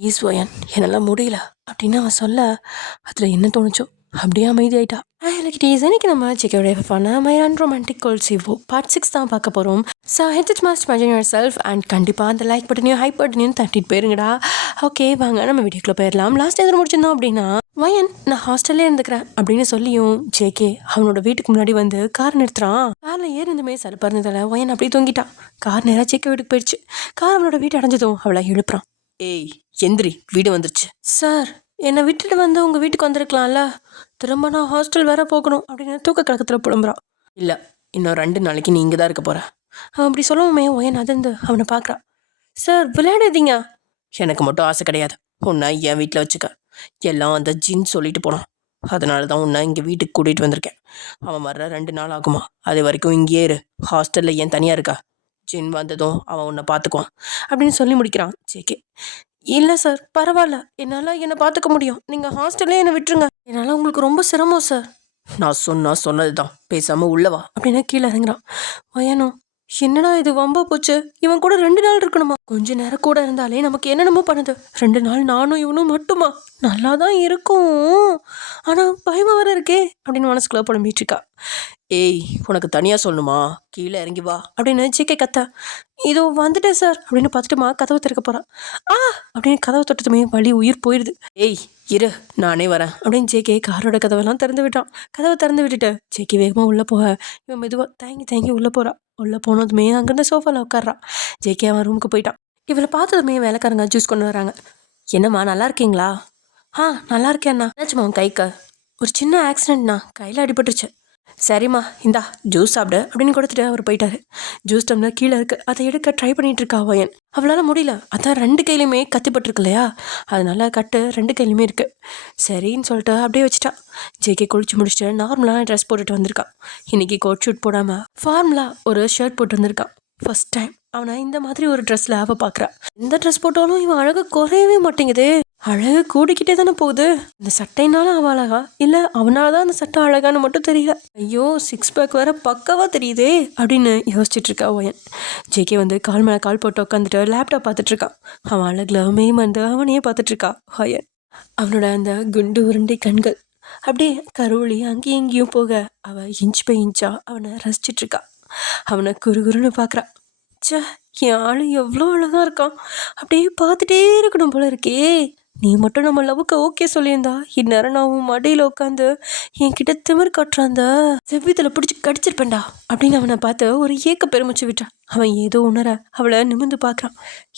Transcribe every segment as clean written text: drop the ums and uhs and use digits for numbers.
ஈஸ்வயன் என்னால் முடியல அப்படின்னு அவன் சொல்ல அதில் என்ன தோணுச்சோ அப்படியே அமைதியாயிட்டா. இன்னைக்கு நம்ம ஜேகேயோட எஃப்எஃபான மை அன்ரொமான்டிக் கோல்சிவோ பார்ட் 6 தான் பார்க்க போகிறோம். So head must imagine your self and கண்டிப்பாக அந்த லைக் பட்டனையும் ஹைப் பட்டனையும் தட்டிட்டு போயிருங்கடா. ஓகே வாங்க நம்ம வீடியோக்குள்ளே போயிடலாம். லாஸ்ட் எதிர முடிச்சிருந்தோம் அப்படின்னா வயன் நான் ஹாஸ்டல்லே இருந்துக்கிறேன் அப்படின்னு சொல்லியும் ஜேகே அவனோட வீட்டுக்கு முன்னாடி வந்து கார் நிறுத்துறான். காரில் ஏறிந்துமே சலுப்பாக இருந்ததால் வயன் அப்படியே தூங்கிட்டான். கார் நேராக ஜேகே வீட்டுக்கு போயிடுச்சு. கார் அவனோட வீட்டை அடைஞ்சதும் அவளை எழுப்புறான். ஏய் எந்திரி, வீடு வந்துருச்சு. சார் என்னை விட்டுட்டு வந்து உங்கள் வீட்டுக்கு வந்திருக்கலாம்ல, திரும்ப நான் ஹாஸ்டல் வேற போகணும் அப்படின்னு தூக்க கலக்கத்தில் புலம்புறான். இல்லை இன்னும் 2 நாளைக்கு நீ இங்கே தான் இருக்க போகிற. அவன் அப்படி சொல்லவுமே ஒயன் அதிர்ந்து அவனை பார்க்குறான். சார் விளையாடாதீங்க. எனக்கு மட்டும் ஆசை கிடையாது உன்னை என் வீட்டில் வச்சுக்க. எல்லாம் அந்த ஜின் சொல்லிட்டு போனான். அதனால தான் உன்னை இங்கே வீட்டுக்கு கூட்டிகிட்டு வந்திருக்கேன். அவன் வர்ற 2 நாள் ஆகுமா, அது வரைக்கும் இங்கேயே இரு. ஹாஸ்டலில் ஏன் தனியாக இருக்கா? ஜின் வந்ததும் அவன் உன்னை பார்த்துக்குவான் அப்படின்னு சொல்லி முடிக்கிறான் ஜேகே. இல்லை சார் பரவாயில்ல, என்னால் என்னை பார்த்துக்க முடியும். நீங்கள் ஹாஸ்டல்லே என்னை விட்டுருங்க. என்னால் உங்களுக்கு ரொம்ப சிரமம் சார். நான் சொன்னது தான், பேசாமல் உள்ளவா அப்படின்னு கீழே இறங்குறான். வயனோ என்னடா இது வம்பா போச்சு, இவன் கூட 2 நாள் இருக்கணுமா? கொஞ்ச நேரம் கூட இருந்தாலே நமக்கு என்னென்னமோ பண்ணுது. 2 நாள் நானும் இவனும் மட்டுமா? நல்லா தான் இருக்கும், ஆனால் பயமாக வர இருக்கே அப்படின்னு மனசுக்குள்ள புலம்பிட்டு இருக்கா. ஏய் உனக்கு தனியாக சொல்லணுமா, கீழே இறங்கி வா அப்படின்னு ஜேகே கத்த. இதோ வந்துட்டேன் சார் அப்படின்னு பார்த்துட்டுமா கதவை திறக்க போகிறான். அப்படின்னு கதவை தொட்டதுமே வலி உயிர் போயிடுது. ஏய் இரு நானே வரேன் அப்படின்னு ஜேகே காரோட கதவெல்லாம் திறந்து விட்டான். கதவை திறந்து விட்டுட்டு ஜேகே வேகமாக உள்ளே போக இவன் மெதுவாக தேங்கி உள்ளே போகிறான். உள்ளே போனதுமே அங்கேருந்து சோஃபாவில் உட்காடுறான். ஜேகே அவன் ரூமுக்கு போயிட்டான். இவளை பார்த்ததுமே வேலைக்காரங்க ஜூஸ் கொண்டு வராங்க. என்னம்மா நல்லா இருக்கீங்களா? நல்லா இருக்கேண்ணா. என்னாச்சும்மா உன் கைக்கு? ஒரு சின்ன ஆக்சிடென்ட்ண்ணா, கையில் அடிபட்டுருச்சு. சரிம்மா இந்தா ஜூஸ் சாப்பிடு அப்படின்னு கொடுத்துட்டு அவர் போயிட்டாரு. ஜூஸ் டம்ளர் கீழே இருக்கு, அதை எடுக்க ட்ரை பண்ணிட்டு இருக்கா வயன். அவளால் முடியல. அதான் 2 கையிலையுமே கத்திப்பட்டுருக்கு இல்லையா, அதனால கட்டு 2 கையிலுமே இருக்கு. சரின்னு சொல்லிட்டு அப்படியே வச்சுட்டா. ஜேகே குளிச்சு முடிச்சுட்டு நார்மலான ட்ரெஸ் போட்டுட்டு வந்திருக்கான். இன்னைக்கு கோட் ஷூட் போடாமல் ஃபார்மலாக ஒரு ஷர்ட் போட்டு வந்திருக்கான். ஃபர்ஸ்ட் டைம் அவனை இந்த மாதிரி ஒரு ட்ரெஸ்ல அவ பார்க்குறா. எந்த ட்ரெஸ் போட்டாலும் இவன் அழகு குறையவே மாட்டேங்குது. அழகு கூடிக்கிட்டே தானே போகுது. இந்த சட்டைனால அவள் அழகா, இல்லை அவனால தான் அந்த சட்டை அழகான்னு மட்டும் தெரியல. ஐயோ 6 பேக் வேற பக்கவா தெரியுதே அப்படின்னு யோசிச்சுட்டு இருக்கா வயன். ஜேகே வந்து கால் மேலே கால் போட்டு உட்காந்துட்டு லேப்டாப் பார்த்துட்டு இருக்கான். அவன் அழகுல மேம்பந்து அவனையே பார்த்துட்டு இருக்கா வயன். அவனோட அந்த குண்டு உருண்டை கண்கள் அப்படியே கருவொளி அங்கேயும் இங்கேயும் போக அவ இன்ச் பை இன்ச்சா அவனை ரசிச்சிட்டு இருக்கா. அவனை குறுகுறுன்னு பார்க்குறா. ச்சே என் ஆளு எவ்வளோ அழகா இருக்கான், அப்படியே பார்த்துட்டே இருக்கணும் போல இருக்கே. நீ மட்டும் நம்ம லவ்வுக்கு ஓகே சொல்லியிருந்தா இந்நேரம் நான் உன் மடியில் உட்காந்து என்கிட்ட திமிர் காட்டுறாந்த செவ்வியத்தில் பிடிச்சி கடிச்சிருப்பேன்டா அப்படின்னு அவனை பார்த்து ஒரு ஏக்க பெருமிச்சு விட்டான். அவன் ஏதோ உணர அவளை நிமிர்ந்து பார்க்குறான்.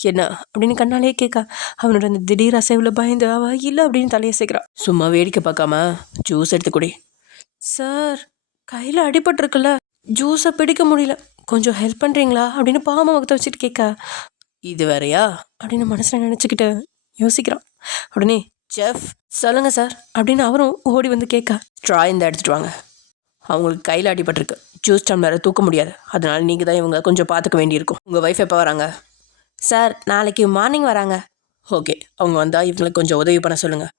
என்ன அப்படின்னு கண்ணாலேயே கேட்க அவனோட அந்த திடீர் அசைவில் பயந்து அவள் இல்லை அப்படின்னு தலையை சேர்க்குறான். சும்மா வேடிக்கை பார்க்காம ஜூஸ் எடுத்து குடி. சார் கையில் அடிபட்டிருக்குல்ல, ஜூஸை பிடிக்க முடியல, கொஞ்சம் ஹெல்ப் பண்ணுறீங்களா அப்படின்னு பாவமாக முகத்தை வச்சுட்டு கேட்க. இது வேறையா அப்படின்னு மனசில் நினச்சிக்கிட்டு யோசிக்கிறான். உடனே செஃப் சொல்லுங்க சார் அப்படின்னு அவரும் ஓடி வந்து கேட்க. ஸ்ட்ரா இந்த எடுத்துட்டு வாங்க. அவங்களுக்கு கையில் அடிபட்டிருக்கு, ஜூஸ் டம்ளரை தூக்க முடியாது, அதனால நீங்கள் தான் இவங்க கொஞ்சம் பார்த்துக்க வேண்டியிருக்கும். உங்கள் ஒய்ஃப் எப்போ வராங்க? சார் நாளைக்கு மார்னிங் வராங்க. ஓகே அவங்க வந்தால் இவங்களுக்கு கொஞ்சம் உதவி பண்ண சொல்லுங்கள்.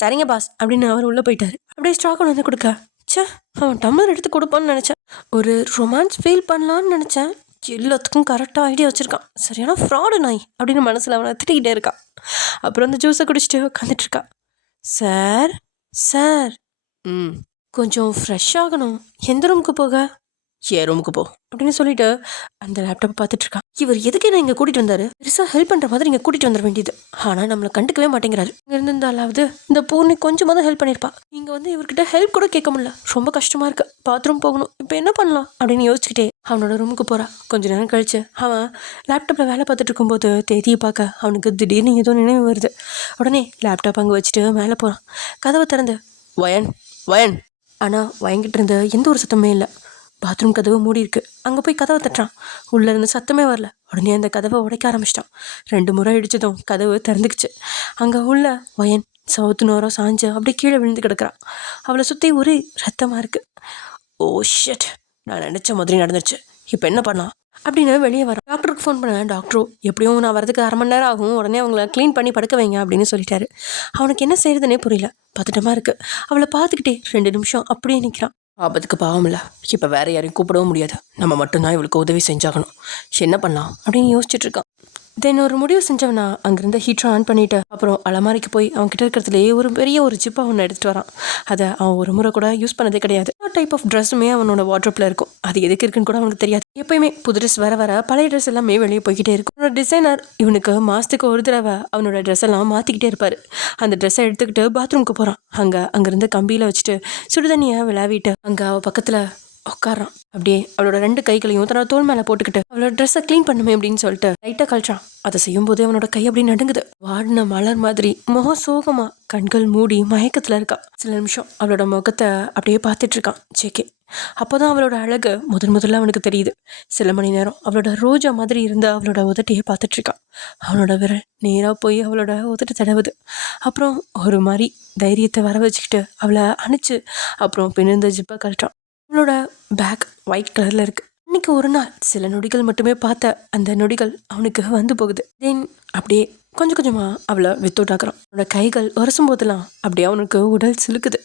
சரிங்க பாஸ் அப்படின்னு அவர் உள்ளே போயிட்டாரு. அப்படியே ஸ்ட்ரா கொண்டு வந்து கொடுக்க. சே அவன் டம்ளர் எடுத்து கொடுப்பான்னு நினச்சேன். ஒரு ரொமான்ஸ் ஃபீல் பண்ணலான்னு நினச்சேன். எல்லாத்துக்கும் கரெக்டாக ஐடியா வச்சுருக்கான். சரியான ஃப்ராடு நாய் அப்படின்னு மனசில் அவனை திட்டிக்கிட்டே இருக்கான். அப்புறம் அந்த ஜூஸை குடிச்சிட்டு உட்காந்துட்ருக்கா. சார் சார் கொஞ்சம் ஃப்ரெஷ் ஆகணும். எந்த ரூமுக்கு போக? ஏன் ரூமுக்கு போ அப்படின்னு சொல்லிட்டு அந்த லேப்டாப்பை பார்த்துட்ருக்கான். இவர் எதுக்கு நான் இங்கே கூட்டிகிட்டு வந்தார்? பெருசாக ஹெல்ப் பண்ணுற மாதிரி இங்கே கூட்டிகிட்டு வந்துட வேண்டியது. ஆனால் நம்மளை கண்டுக்கவே மாட்டேங்கிறாரு. இங்கே இருந்திருந்தாலாவது இந்த பூர்ணி கொஞ்சமாக தான் ஹெல்ப் பண்ணியிருப்பா. இங்கே வந்து இவர்கிட்ட ஹெல்ப் கூட கேட்க முடியல. ரொம்ப கஷ்டமாக இருக்கு. பாத்ரூம் போகணும், இப்போ என்ன பண்ணலாம் அப்படின்னு யோசிச்சுக்கிட்டே அவனோட ரூமுக்கு போகிறான். கொஞ்ச நேரம் கழிச்சு அவன் லேப்டாப்பில் வேலை பார்த்துட்டு இருக்கும்போது தேதியை பார்க்க அவனுக்கு திடீர்னு ஏதோ நினைவு வருது. உடனே லேப்டாப் அங்கே வச்சுட்டு மேலே போகிறான். கதவை திறந்து வயன் வயன். ஆனால் வயங்கிட்டு இருந்த எந்த ஒரு சத்தமே இல்லை. பாத்ரூம் கதவு மூடி இருக்கு. அங்கே போய் கதவை தட்டுறான். உள்ளே இருந்து சத்தமே வரல. உடனே அந்த கதவை உடைக்க ஆரம்பிச்சிட்டான். 2 முறை இடிச்சதும் கதவு திறந்துக்குச்சு. அங்கே உள்ள வயன் சவுத்து நோரம் சாஞ்சு அப்படியே கீழே விழுந்து கிடக்குறான். அவளை சுற்றி ஒரே ரத்தமாக இருக்கு. ஓ ஷட், நான் நினச்ச மாதிரி நடந்துருச்சு, இப்போ என்ன பண்ணலாம் அப்படின்னு வெளியே வரான். டாக்டருக்கு ஃபோன் பண்ணேன். டாக்டரும் எப்படியும் நான் வரதுக்கு 1/2 மணி நேரம் ஆகும், உடனே அவங்கள க்ளீன் பண்ணி படுக்க வைங்க அப்படின்னு சொல்லிட்டாரு. அவனுக்கு என்ன செய்யறதுனே புரியல. பதட்டமாக இருக்கு. அவளை பார்த்துக்கிட்டே 2 நிமிஷம் அப்படியே நிற்கிறான். ஆபத்துக்கு பாவம் இல்லை, இப்போ வேற யாரையும் கூப்பிடவும் முடியாது, நம்ம மட்டும்தான் இவளுக்கு உதவி செஞ்சாகணும். என்ன பண்ணலாம் அப்படின்னு யோசிச்சுட்டு இருக்கான். தென் ஒரு முடிவு செஞ்சவனா அங்கிருந்த ஹீட்டரை ஆன் பண்ணிட்டு அப்புறம் அலமாரிக்கு போய் அவன் கிட்ட இருக்கிறதுலேயே ஒரு பெரிய ஒரு ஜிப்பை அவனை எடுத்துட்டு வரான். அதை அவன் ஒரு முறை கூட யூஸ் பண்ணதே கிடையாது. டைப் ஆஃப் ட்ரெஸ்ஸுமே அவனோட வாட்ரோப்ல இருக்கும். அது எதுக்கு இருக்குன்னு கூட அவனுக்கு தெரியாது. எப்பயுமே புது ட்ரெஸ் வர வர பழைய ட்ரெஸ் எல்லாமே வெளியே போய்கிட்டே இருக்கும். அவனோட டிசைனர் இவனுக்கு மாசத்துக்கு ஒரு தடவை அவனோட ட்ரெஸ் எல்லாம் மாத்திக்கிட்டே இருப்பாரு. அந்த ட்ரெஸ்ஸை எடுத்துக்கிட்டு பாத்ரூமுக்கு போறான். அங்கிருந்த கம்பியில வச்சுட்டு சுடுதண்ணியை விளையாவிட்டு அங்க அவ பக்கத்துல உட்காரான். அப்படியே அவளோட 2 கைகளையும் தன்னோட தோல் மேல போட்டுக்கிட்டு அவளோட ட்ரெஸ்ஸை கிளீன் பண்ணுமே அப்படின்னு சொல்லிட்டு லைட்டா கழிச்சான். அதை செய்யும் போதே அவனோட கை அப்படி நடுங்குது. வாடின மலர் மாதிரி முகம் சோகமா கண்கள் மூடி மயக்கத்துல இருக்கா. சில நிமிஷம் அவளோட முகத்தை அப்படியே பார்த்துட்டு இருக்கான் ஜேகே. அப்போதான் அவளோட அழகு முதல்ல அவனுக்கு தெரியுது. சில மணி நேரம் அவளோட ரோஜா மாதிரி இருந்த அவளோட உதட்டையே பார்த்துட்டு இருக்கான். அவனோட விரல் நேரா போய் அவளோட உதட்டை தடவுது. அப்புறம் ஒரு மாதிரி தைரியத்தை வர வச்சுக்கிட்டு அவளை அணைச்சு அப்புறம் பின்னிருந்த ஜிப்பை கழட்டான். அவளோட பேக் ஒயிட் கலர்ல இருக்கு. இன்னைக்கு ஒரு நாள் சில நொடிகள் மட்டுமே பார்த்த அந்த நொடிகள் அவனுக்கு வந்து போகுது. தென் அப்படியே கொஞ்சம் கொஞ்சமா அவளை வித்தவுட் ஆக்குறான். அவளோட கைகள் உரசும் போதெல்லாம் அப்படியே அவனுக்கு உடல் சிலுக்குது.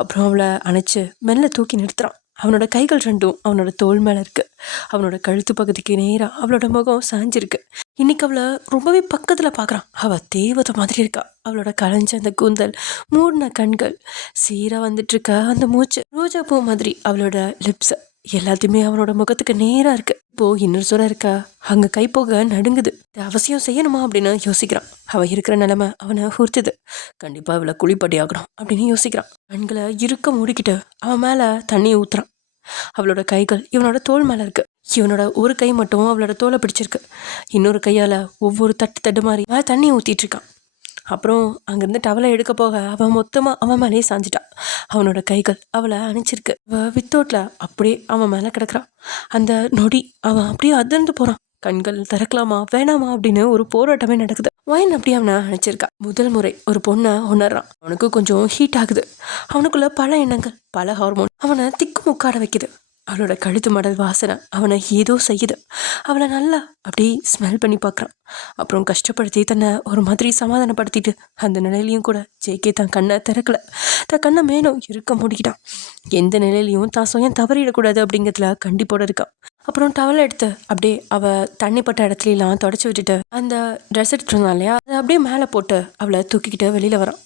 அப்புறம் அவளை அணைச்சு மெல்ல தூக்கி நிறுத்துறான். அவனோட கைகள் ரெண்டும் அவனோட தோல் மேல இருக்கு. அவனோட கழுத்து பகுதிக்கு நேரா அவளோட முகம் சாஞ்சிருக்கு. இன்னைக்கு அவளை ரொம்பவே பக்கத்துல பாக்குறான். அவ தேவதை மாதிரி இருக்கா. அவளோட களைஞ்ச அந்த கூந்தல், மூடின கண்கள், சீரா வந்துட்டு இருக்க அந்த மூச்சு, ரோஜா பூ மாதிரி அவளோட லிப்ஸ் எல்லாத்தையுமே அவனோட முகத்துக்கு நேரா இருக்கு. இப்போ இன்னொரு சொல்ல இருக்கா. அங்க கை போக நடுங்குது. அவசியம் செய்யணுமா அப்படின்னு யோசிக்கிறான். அவ இருக்கிற நிலைமை அவனை உறுத்துது. கண்டிப்பா அவளை குளிப்பட்டி ஆகணும் அப்படின்னு யோசிக்கிறான். கண்களை இருக்க மூடிக்கிட்டு அவன் மேல தண்ணி ஊத்துறான். அவளோட கைகள் இவனோட தோல் மேல இருக்கு. இவனோட ஒரு கை மட்டும் அவளோட தோலை பிடிச்சிருக்கு. இன்னொரு கையால ஒவ்வொரு தட்டு மாதிரி மேல தண்ணி ஊத்திட்டு இருக்கான். அப்புறம் அங்கிருந்து டவலை எடுக்க போக அவன் மொத்தமா அவன் மேலேயே சாஞ்சிட்டான். அவனோட கைகள் அவளை அணைச்சிருக்கு. வித்தோட்ல அப்படியே அவன் மேல கிடக்குறான். அந்த நொடி அவன் அப்படியே அதிர்ந்து போறான். கண்கள் திறக்கலாமா வேணாமா அப்படின்னு ஒரு போராட்டமே நடக்குது. வயன் அப்படியே அவனை அணைச்சிருக்கா. முதல் முறை ஒரு பொண்ணை உணர்றான். அவனுக்கு கொஞ்சம் ஹீட் ஆகுது. அவனுக்குள்ள பல எண்ணங்கள், பல ஹார்மோன் அவனை திக்கு முக்காட வைக்குது. அவளோட கழுத்து மடல் வாசனை அவனை ஏதோ செய்யுது. அவளை நல்லா அப்படி ஸ்மெல் பண்ணி பார்க்குறான். அப்புறம் கஷ்டப்படுத்தி தன்னை ஒரு மாதிரி சமாதானப்படுத்திட்டு அந்த நிலையிலையும் கூட ஜேகே தன் கண்ணை திறக்கல. தன் கண்ணை மேலும் இருக்க மூடிக்கிட்டான். எந்த நிலையிலையும் தான் சுயம் தவறிடக்கூடாது அப்படிங்கிறதுல கண்டிப்போட இருக்கான். அப்புறம் டவலை எடுத்து அப்படியே அவ தண்ணி பட்ட இடத்துலாம் தொடச்சி விட்டுட்டு அந்த ட்ரெஸ் எடுத்துட்டு இருந்தான் இல்லையா, அதை அப்படியே மேலே போட்டு அவளை தூக்கிக்கிட்டு வெளியில வரான்.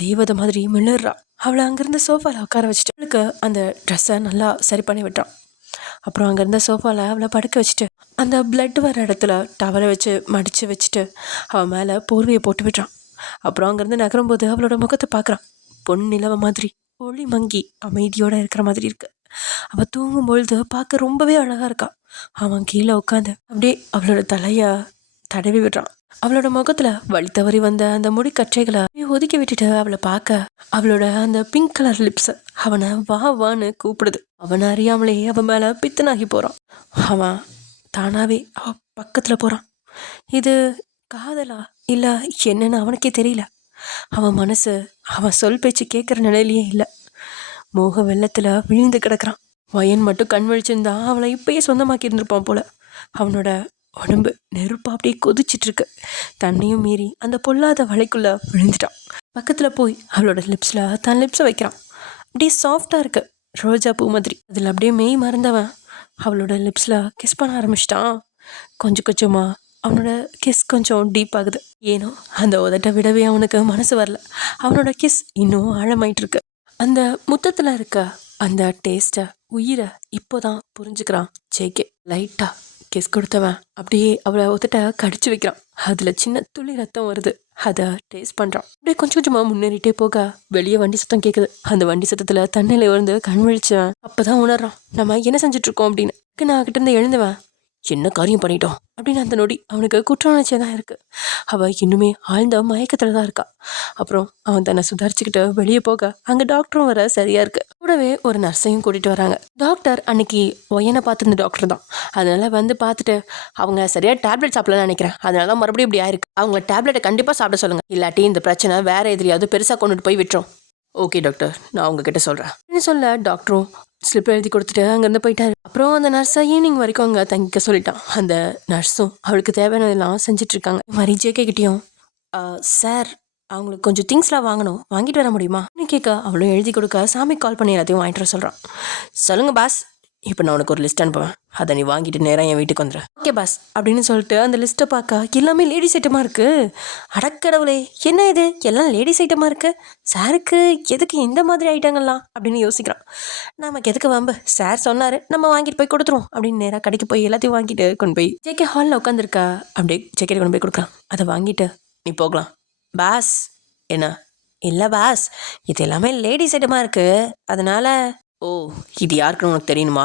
தேவதை மாதிரி மிளறா. அவளை அங்கிருந்த சோஃபால உட்கார வச்சுட்டு அவளுக்கு அந்த ட்ரெஸ்ஸை நல்லா சரி பண்ணி விட்டான். அப்புறம் அங்கிருந்த சோஃபால அவளை படுக்க வச்சுட்டு அந்த பிளட் வர இடத்துல டவலை வச்சு மடிச்சு வச்சுட்டு அவன் மேலே போர்வையை போட்டு விட்டான். அப்புறம் அங்கிருந்து நகரும்போது அவளோட முகத்தை பார்க்குறான். பொன் நிலவ மாதிரி ஒளி மங்கி அமைதியோட இருக்கிற மாதிரி இருக்கு. அவ தூங்கும் பொழுது பார்க்க ரொம்பவே அழகா இருக்கா. அவன் கீழே உட்காந்து அப்படியே அவளோட தலைய தடவி விடுறான். அவளோட முகத்துல வழி தவறி வந்த அந்த முடி கற்றைகளை ஒதுக்கி விட்டுட்டு அவளை பார்க்க அவளோட அந்த பிங்க் கலர் லிப்ஸ் அவனை வா வான்னு கூப்பிடுது. அவனை அறியாமலேயே அவன் மேல பித்தனாகி போறான். அவன் தானாவே அவ பக்கத்துல போறான். இது காதலா இல்ல என்னன்னு அவனுக்கே தெரியல. அவன் மனசு அவன் சொல் பேச்சு கேட்குற நிலையிலேயே இல்லை. மோக வெள்ளத்துல விழுந்து கிடக்குறான். வயன் மட்டும் கண் வழிச்சிருந்தா அவளை இப்பயே சொந்தமாக்கி இருந்திருப்பான் போல. அவனோட உடம்பு நெருப்பா அப்படியே கொதிச்சிட்டு இருக்கு. தன்னையும் மீறி அந்த பொல்லாத வலைக்குள்ள விழுந்துட்டான். பக்கத்துல போய் அவளோட லிப்ஸ்ல தன் லிப்ஸை வைக்கிறான். அப்படியே சாஃப்டா இருக்கு, ரோஜா பூ மாதிரி. அதுல அப்படியே மெய் மறந்தவன் அவளோட லிப்ஸ்ல கிஸ் பண்ண ஆரம்பிச்சிட்டான். கொஞ்சம் கொஞ்சமா அவனோட கிஸ் கொஞ்சம் டீப் ஆகுது. ஏனோ அந்த உதட்ட விடவே அவனுக்கு மனசு வரல. அவனோட கிஸ் இன்னும் ஆழமாயிட்டு இருக்கு. அந்த முத்தத்துல இருக்க அந்த டேஸ்ட்டை, உயிரை இப்போதான் புரிஞ்சுக்கிறான் ஜேகே. லைட்டா கிஸ் கொடுத்தவன் அப்படியே அவளை ஒத்துட்ட கடிச்சு வைக்கிறான். அதுல சின்ன துளி ரத்தம் வருது. அதை டேஸ்ட் பண்றான். அப்படியே கொஞ்சம் கொஞ்சமா முன்னேறிட்டே போக வெளியே வண்டி சத்தம் கேட்குது. அந்த வண்டி சத்தத்துல தண்ணியில வந்து கண் விழிச்சவன் அப்பதான் உணர்றான் நம்ம என்ன செஞ்சுட்டு இருக்கோம் அப்படின்னு. நான் கிட்ட இருந்து எழுந்தவன் என்ன காரியம் பண்ணிட்டோம் அப்படின்னு அந்த நொடி அவனுக்கு குற்ற உணர்ச்சியாக தான் இருக்கு. அவள் இன்னுமே ஆழ்ந்த மயக்கத்துல தான் இருக்கா. அப்புறம் அவன் தன்னை சுதாரிச்சுக்கிட்டு வெளியே போக அங்கே டாக்டரும் வர சரியா இருக்கு. கூடவே ஒரு நர்ஸையும் கூட்டிட்டு வராங்க. டாக்டர் அன்னைக்கு ஒயனை பார்த்துருந்த டாக்டர் தான். அதனால வந்து பார்த்துட்டு அவங்க சரியா டேப்லெட் சாப்பிடலாம்னு நினைக்கிறேன், அதனால தான் மறுபடியும் இப்படி ஆயிருக்கு. அவங்கள டேப்லெட்டை கண்டிப்பாக சாப்பிட சொல்லுங்க, இல்லாட்டி இந்த பிரச்சனை வேற எதிரியாவது பெருசாக கொண்டுட்டு போய் விட்டுரும். ஓகே டாக்டர், நான் உங்ககிட்ட சொல்கிறேன் சொல்ல டாக்டரும் ஸ்லிப் எழுதி கொடுத்துட்டு அங்கேருந்து போயிட்டாரு. அப்புறம் அந்த நர்ஸை ஈவினிங் வரைக்கும் அங்கே தங்கிக்க சொல்லிட்டான். அந்த நர்ஸும் அவளுக்கு தேவையானதெல்லாம் செஞ்சுட்டு இருக்காங்க. மாதிரி ஜேகே கிட்டேயும் சார் அவங்களுக்கு கொஞ்சம் திங்ஸ்லாம் வாங்கணும், வாங்கிட்டு வர முடியுமா கேட்க அவளும் எழுதி கொடுக்க சாமி கால் பண்ணி எல்லாத்தையும் வாங்கிட்டு வர சொல்கிறான். சொல்லுங்க பாஸ், இப்போ நான் உனக்கு ஒரு லிஸ்ட் அனுப்புவேன், அதை நீ வாங்கிட்டு நேராக என் வீட்டுக்கு வந்துடுறேன். ஓகே பாஸ் அப்படின்னு சொல்லிட்டு அந்த லிஸ்ட்டை பார்க்க எல்லாமே லேடிஸ் ஐட்டமாக இருக்குது. அடக்கடவுளே, என்ன இது எல்லாம் லேடிஸ் ஐட்டமாக இருக்குது, சாருக்கு எதுக்கு இந்த மாதிரி ஐட்டங்கள்லாம் அப்படின்னு யோசிக்கிறான். நமக்கு எதுக்கு வம்பு, சார் சொன்னார் நம்ம வாங்கிட்டு போய் கொடுத்துருவோம் அப்படின்னு நேராக கடைக்கு போய் எல்லாத்தையும் வாங்கிட்டு கொண்டு போய் ஜேகே ஹாலில் உட்காந்துருக்கா. அப்படியே ஜேகே கொண்டு போய் கொடுக்குறான். அதை வாங்கிட்டு நீ போகலாம். பாஸ் என்ன? இல்லை பாஸ், இது எல்லாமே லேடிஸ் ஐட்டமாக இருக்குது, அதனால. ஓ, இது யாருக்குன்னு உனக்கு தெரியணுமா?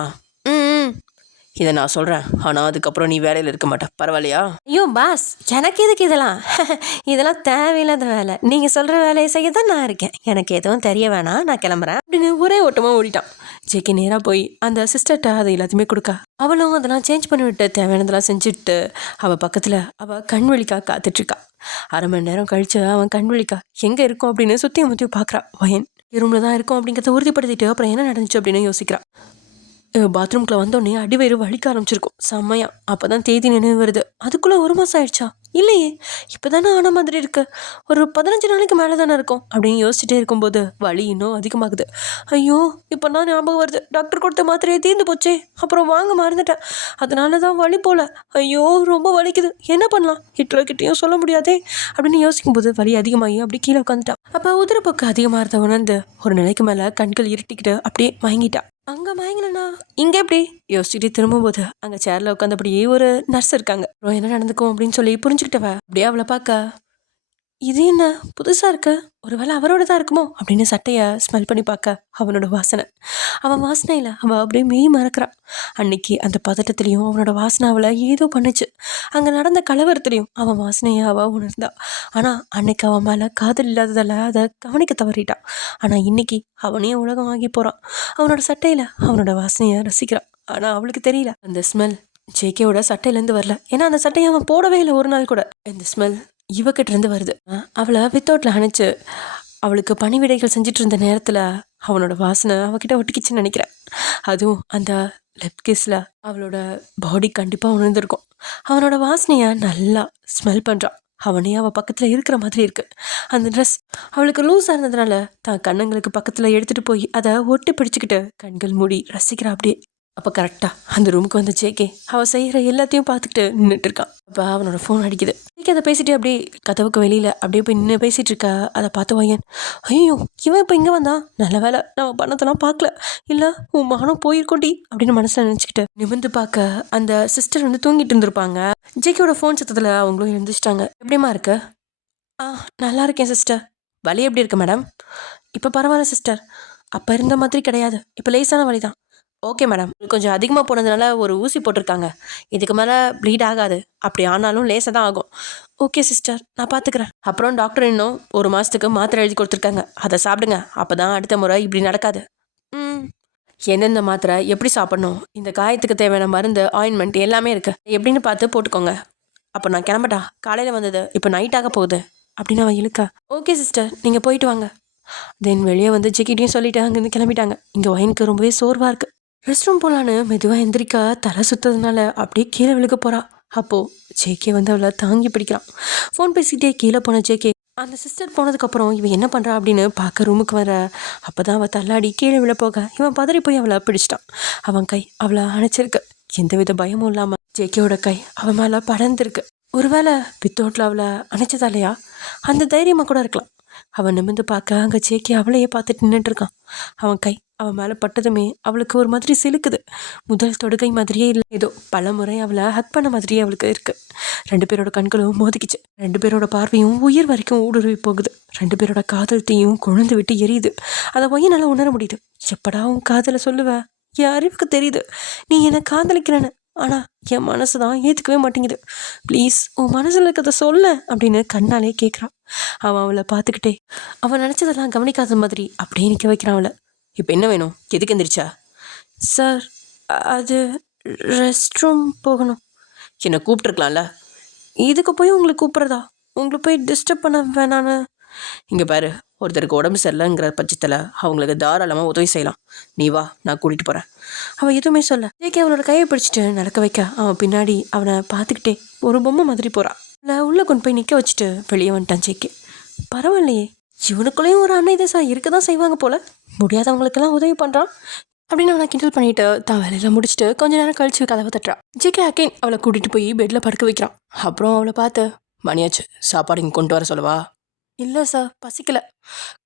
ம், இதை நான் சொல்கிறேன், ஆனால் அதுக்கப்புறம் நீ வேலையில் இருக்க மாட்டேன், பரவாயில்லையா? ஐயோ பாஸ், எனக்கு எதுக்கு இதெல்லாம் இதெல்லாம் தேவையில்லாத வேலை, நீங்கள் சொல்கிற வேலையை செய்ய தான் நான் இருக்கேன், எனக்கு எதுவும் தெரிய வேணாம், நான் கிளம்புறேன் அப்படின்னு ஒரே ஓட்டமாக ஓடிட்டான். ஜேகே நேராக போய் அந்த சிஸ்டர்கிட்ட அதை எல்லாத்தையுமே கொடுக்க, அவளும் அதெல்லாம் சேஞ்ச் பண்ணிவிட்டு தேவையானதெல்லாம் செஞ்சுட்டு அவள் பக்கத்தில் அவள் கண் விழிக்கா காத்துட்ருக்கா. அரை மணி நேரம் கழிச்சு அவன் கண் விழிக்கா எங்கே இருக்கும் அப்படின்னு சுற்றி முற்றியும் பார்க்குறா. வயன் ரூமில் தான் இருக்கும் அப்படிங்கிறத உறுதிப்படுத்திட்டு அப்புறம் என்ன நடந்துச்சு அப்படின்னு யோசிக்கிறான். பாத்ரூம்குள்ளே வந்தோடனே அடிவயிறு வலிக்க ஆரம்பிச்சிருக்கும் செம்மையா. அப்போ தான் தேதி நினைவு வருது. அதுக்குள்ளே 1 மாதம் ஆயிடுச்சா? இல்லையே, இப்போ தானே ஆன மாதிரி இருக்கு, ஒரு 15 நாளைக்கு மேலே தானே இருக்கும் அப்படின்னு யோசிச்சுட்டே இருக்கும்போது வலி இன்னும் அதிகமாகுது. ஐயோ, இப்போ தான் ஞாபகம் வருது, டாக்டர் கொடுத்த மாத்திரையே தீர்ந்து போச்சே, அப்புறம் வாங்க மறந்துட்டேன், அதனால தான் வலி போல. ஐயோ ரொம்ப வலிக்குது, என்ன பண்ணலாம், ஹிட்லர்கிட்டையும் சொல்ல முடியாதே அப்படின்னு யோசிக்கும்போது வலி அதிகமாகி அப்படி கீழே உட்காந்துட்டான். அப்போ உதிரப்போக்கு அதிகமாக இருந்த உணர்ந்து ஒரு நிலைக்கு மேலே கண்கள் இருட்டிக்கிட்டு அப்படியே மயங்கிட்டா. அங்கே மயங்கலண்ணா இங்கே எப்படி யோசிச்சுட்டு திரும்பும்போது அங்கே சேரில் உட்காந்தபடியே ஒரு நர்ஸ் இருக்காங்க. என்ன நடந்துக்கும் அப்படின்னு சொல்லி புரிஞ்சுக்கிட்டவ அப்படியே அவளை பார்க்க, இது என்ன புதுசாக இருக்கு, ஒருவேளை அவரோட தான் இருக்குமோ அப்படின்னு சட்டையை ஸ்மெல் பண்ணி பார்க்க அவனோட வாசனை. அவன் வாசனையில் அவள் அப்படியே மெய் மறக்கிறான். அன்னைக்கு அந்த பதட்டத்துலேயும் அவனோட வாசனை அவளை ஏதோ பண்ணுச்சு. அங்கே நடந்த கலவரத்துலேயும் அவன் வாசனையை அவள் உணர்ந்தா. ஆனால் அன்னைக்கு அவன் மேலே காதல் இல்லாததால் அதை கவனிக்க தவறிட்டான். ஆனால் இன்னைக்கு அவனையும் உலகம் வாங்கி போகிறான். அவனோட சட்டையில் அவனோட வாசனையை ரசிக்கிறான். ஆனால் அவளுக்கு தெரியல அந்த ஸ்மெல் ஜேகேவோட சட்டையிலேருந்து வரல. ஏன்னா அந்த சட்டையை அவன் போடவே இல்லை ஒரு நாள் கூட. இந்த ஸ்மெல் இவக்கிட்டேருந்து வருது. அவளை வித்தவுட்டில் அணைச்சு அவளுக்கு பணிவிடைகள் செஞ்சுட்டு இருந்த நேரத்தில் அவனோட வாசனை அவகிட்ட ஒட்டிக்கிச்சுன்னு நினைக்கிறேன். அதுவும் அந்த லெப் கிஸ்ல அவளோட பாடி கண்டிப்பாக உணர்ந்திருக்கும். அவனோட வாசனையை நல்லா ஸ்மெல் பண்ணுறான். அவனே அவள் பக்கத்தில் இருக்கிற மாதிரி இருக்குது. அந்த ட்ரெஸ் அவளுக்கு லூஸாக இருந்ததுனால தான் கண்ணங்களுக்கு பக்கத்தில் எடுத்துகிட்டு போய் அதை ஒட்டி பிடிச்சிக்கிட்டு கண்கள் மூடி ரசிக்கிறா அப்படியே. அப்போ கரெக்டாக அந்த ரூமுக்கு வந்து ஜேகே அவள் செய்கிற எல்லாத்தையும் பார்த்துக்கிட்டு நின்றுட்டு இருக்கான். அப்போ அவனோட ஃபோன் அடிக்குது. ஜேகே அதை பேசிட்டு அப்படியே கதவுக்கு வெளியில் அப்படியே போய் நின்று பேசிகிட்டு இருக்கா. அதை பார்த்து வையன், ஐயோ இவன் இப்போ இங்கே வந்தான், நல்ல வேலை நம்ம பண்ணதெல்லாம் பார்க்கல, இல்லை உன் மகனும் போயிருக்கோண்டி அப்படின்னு மனசில் நினச்சிக்கிட்டு நிமிர்ந்து பார்க்க அந்த சிஸ்டர் வந்து தூங்கிட்டு இருந்திருப்பாங்க. ஜேகேவோட ஃபோன் சத்தத்தில் அவங்களும் எழுந்திரிச்சிட்டாங்க. எப்படிமா இருக்கு? நல்லா இருக்கேன் சிஸ்டர். வலி எப்படி இருக்கு மேடம்? இப்போ பரவாயில்ல சிஸ்டர், அப்போ இருந்த மாதிரி கிடையாது, இப்போ லேசான வலி தான். ஓகே மேடம், கொஞ்சம் அதிகமாக போனதுனால ஒரு ஊசி போட்டிருக்காங்க, இதுக்கு மேலே ப்ளீட் ஆகாது, அப்படி ஆனாலும் லேசாக தான் ஆகும். ஓகே சிஸ்டர், நான் பார்த்துக்கிறேன். அப்புறம் டாக்டர் இன்னும் 1 மாதத்துக்கு மாத்திரை எழுதி கொடுத்துருக்காங்க, அதை சாப்பிடுங்க, அப்போ தான் அடுத்த முறை இப்படி நடக்காது. எந்தெந்த மாத்திரை எப்படி சாப்பிட்ணும், இந்த காயத்துக்கு தேவையான மருந்து ஆயின்மெண்ட் எல்லாமே இருக்குது, எப்படின்னு பார்த்து போட்டுக்கோங்க. அப்போ நான் கிளம்பட்டா, காலையில் வந்தது இப்போ நைட் ஆக போகுது அப்படின்னு அவன் இழுக்கா. ஓகே சிஸ்டர், நீங்கள் போயிட்டு வாங்க. தென் வெளியே வந்து ஜெக்கிட்டையும் சொல்லிட்டு அங்கேருந்து கிளம்பிட்டாங்க. இங்கே வயனுக்கு ரொம்பவே சோர்வாக இருக்குது. ரெஸ்ட் ரூம் போகலான்னு மெதுவாக எந்திரிக்கா, தலை சுற்றதுனால அப்படியே கீழே விழுக போகிறா. அப்போது ஜேகே வந்து அவளை தாங்கி பிடிக்கிறான். ஃபோன் பேசிக்கிட்டே கீழே போன ஜேகே அந்த சிஸ்டர் போனதுக்கப்புறம் இவன் என்ன பண்ணுறா அப்படின்னு பார்க்க ரூமுக்கு வர. அப்போ தான் அவள் தள்ளாடி கீழே விழ போக இவன் பதறி போய் அவளை பிடிச்சிட்டான். அவன் கை அவளை அணைச்சிருக்கு. எந்தவித பயமும் இல்லாமல் ஜேகேவோட கை அவன் மேலே படர்ந்துருக்கு. ஒருவேளை வித்தோட்டில் அவளை அணைச்சதாலையா அந்த தைரியமாக கூட இருக்கலாம். அவன் நிமிர்ந்து பார்க்க அங்கே ஜேகே அவளையே பார்த்துட்டு நின்றுட்டுருக்கான். அவன் கை அவன் மேலே பட்டதுமே அவளுக்கு ஒரு மாதிரி சிலுக்குது. முதல் தொடுகை மாதிரியே இல்லை, ஏதோ பல முறை அவளை ஹக் பண்ண மாதிரியே அவளுக்கு இருக்குது. 2 பேரோட கண்களும் மோதிக்கிச்சு. 2 பேரோட பார்வையும் உயிர் வரைக்கும் ஊடுருவி போகுது. 2 பேரோட காதல் தீயும் கொழுந்து விட்டு எரியுது. அதை வயினால உணர முடியுது. எப்படா உன் காதலை சொல்லுவ? என் அறிவுக்கு தெரியுது நீ என்னை காதலிக்கிறேன்னு, ஆனால் என் மனசு தான் ஏற்றுக்கவே மாட்டேங்குது. ப்ளீஸ் உன் மனசில் இருக்கிறத சொல்ல அப்படின்னு கண்ணாலே கேட்குறான். அவன் அவளை பார்த்துக்கிட்டே அவன் நினச்சதெல்லாம் கவனிக்காத மாதிரி அப்படியே நிற்க வைக்கிறான் அவளை. இப்போ என்ன வேணும், எதுக்கு எந்திரிச்சா? சார், அது ரெஸ்ட் ரூம் போகணும். என்னை கூப்பிட்டுருக்கலாம்ல. இதுக்கு போய் உங்களை கூப்பிட்றதா? உங்களை போய் டிஸ்டர்ப் பண்ண வேணான்னு. இங்கே பாரு, ஒருத்தருக்கு உடம்பு சரியில்லைங்கிற பட்சத்தில் அவங்களுக்கு தாராளமாக உதவி செய்யலாம். நீ வா, நான் கூட்டிகிட்டு போகிறேன். அவள் எதுவுமே சொல்ல. ஜேகே அவனோட கையை பிடிச்சிட்டு நடக்க வைக்க அவன் பின்னாடி அவனை பார்த்துக்கிட்டே ஒரு பொம்மை மாதிரி போகிறான். இல்லை உள்ளே கொண்டு போய் நிற்க வச்சுட்டு வெளியே வந்துட்டான் ஜேகே. பரவாயில்லையே, இவனுக்குள்ளேயும் ஒரு அன்னை தேசம் இருக்க தான் செய்வாங்க போல். முடியாதவங்களுக்கெல்லாம் உதவி பண்ணுறான். அப்படின்னு அவனை கிண்டல் பண்ணிட்டு தான் வேலையெல்லாம் முடிச்சுட்டு கொஞ்ச நேரம் கழிச்சு கதவை தட்டுறான். ஜேகே அகைன் அவளை கூட்டிட்டு போய் பெட்ல படுக்க வைக்கிறான். அப்புறம் அவளை பார்த்து, மணியாச்சு, சாப்பாடு இங்கே கொண்டு வர சொல்லவா? இல்லை சார், பசிக்கல.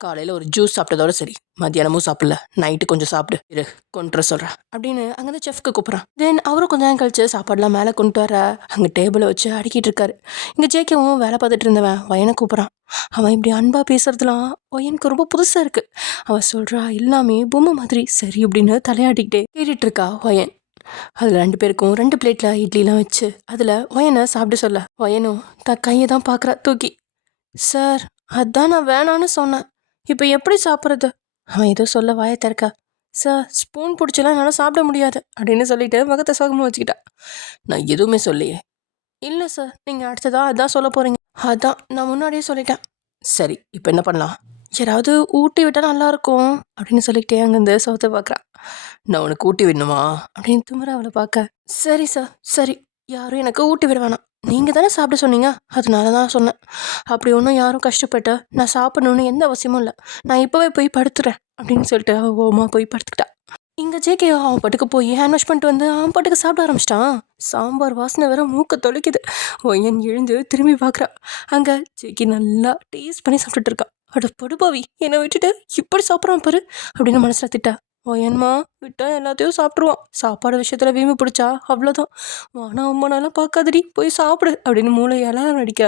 காலையில் ஒரு ஜூஸ் சாப்பிட்டதோட சரி, மத்தியானமும் சாப்பிடல, நைட்டு கொஞ்சம் சாப்பிடு இரு, கொண்டு வர சொல்கிறேன் அப்படின்னு அங்கேருந்து செஃப்க்கு கூப்பிட்றான். தென் அவரும் கொஞ்ச நேரம் கழிச்சு சாப்பாடுலாம் மேலே கொண்டு வர அங்கே டேபிளை வச்சு அடிக்கிட்டு இருக்காரு. இங்கே ஜேகேவும் வேலை பார்த்துட்டு இருந்தவன் ஒயனை கூப்பிட்றான். அவன் இப்படி அன்பாக பேசுறதுலாம் ஒயனுக்கு ரொம்ப புதுசாக இருக்குது. அவன் சொல்கிறா எல்லாமே பொம்மை மாதிரி சரி அப்படின்னு தலையாட்டிக்கிட்டே கேட்டுட்டு இருக்கா ஒயன். அதில் 2 பேருக்கும் 2 பிளேட்டில் இட்லிலாம் வச்சு அதில் ஒயனை சாப்பிட்டு சொல்ல ஒயனும் கையை தான் பார்க்குறா தூக்கி. சார், அதான் நான் வேணான்னு சொன்னேன், இப்போ எப்படி சாப்பிட்றது? அவன் ஏதோ சொல்ல வாயை திறக்கா. சார், ஸ்பூன் பிடிச்சலாம் என்னால் சாப்பிட முடியாது அப்படின்னு சொல்லிட்டு முகத்தை சோகமாக வச்சுக்கிட்டா. நான் எதுவுமே சொல்லையே. இல்லை சார், நீங்கள் அடுத்ததான் அதான் சொல்ல போகிறீங்க. அதான் நான் முன்னாடியே சொல்லிட்டேன். சரி, இப்போ என்ன பண்ணலாம்? யாராவது ஊட்டி விட்டால் நல்லாயிருக்கும் அப்படின்னு சொல்லிக்கிட்டே அங்கேருந்து சோத்தை பார்க்குறா. நான் உனக்கு ஊட்டி விடணுமா அப்படின்னு துமுற அவளை பார்க்க. சரி சார், சரி, யாரும் எனக்கு ஊட்டி விட வேணாம், நீங்கள் தானே சாப்பிட சொன்னீங்க, அதனால தான் சொன்னேன். அப்படி ஒன்றும் யாரும் கஷ்டப்பட்டு நான் சாப்பிடணுன்னு எந்த அவசியமும் இல்லை, நான் இப்போவே போய் படுத்துறேன் அப்படின்னு சொல்லிட்டு அவள் ஓமா போய் படுத்துக்கிட்டா. இங்கே ஜேகே அவன் பாட்டுக்கு போய் ஹேண்ட் வாஷ் பண்ணிட்டு வந்து அவன் பாட்டுக்கு சாப்பிட ஆரம்பிச்சிட்டான். சாம்பார் வாசனை வேற மூக்க தொலைக்குது. ஒயன் எழுந்து திரும்பி பார்க்குறா. அங்கே ஜேகே நல்லா டேஸ்ட் பண்ணி சாப்பிட்டுட்டு இருக்கா. அட படுபாவி, என்னை விட்டுட்டு இப்படி சாப்பிட்றான் பாரு அப்படின்னு மனசில் திட்டா. ஒயன்மா விட்டா எல்லாத்தையும் சாப்பிட்ருவான், சாப்பாடு விஷயத்தில் வீம்பு பிடிச்சா அவ்வளோதான், வானா அம்மானாலாம் பார்க்காதடி, போய் சாப்பிடு அப்படின்னு மூளையெல்லாம் நடிக்க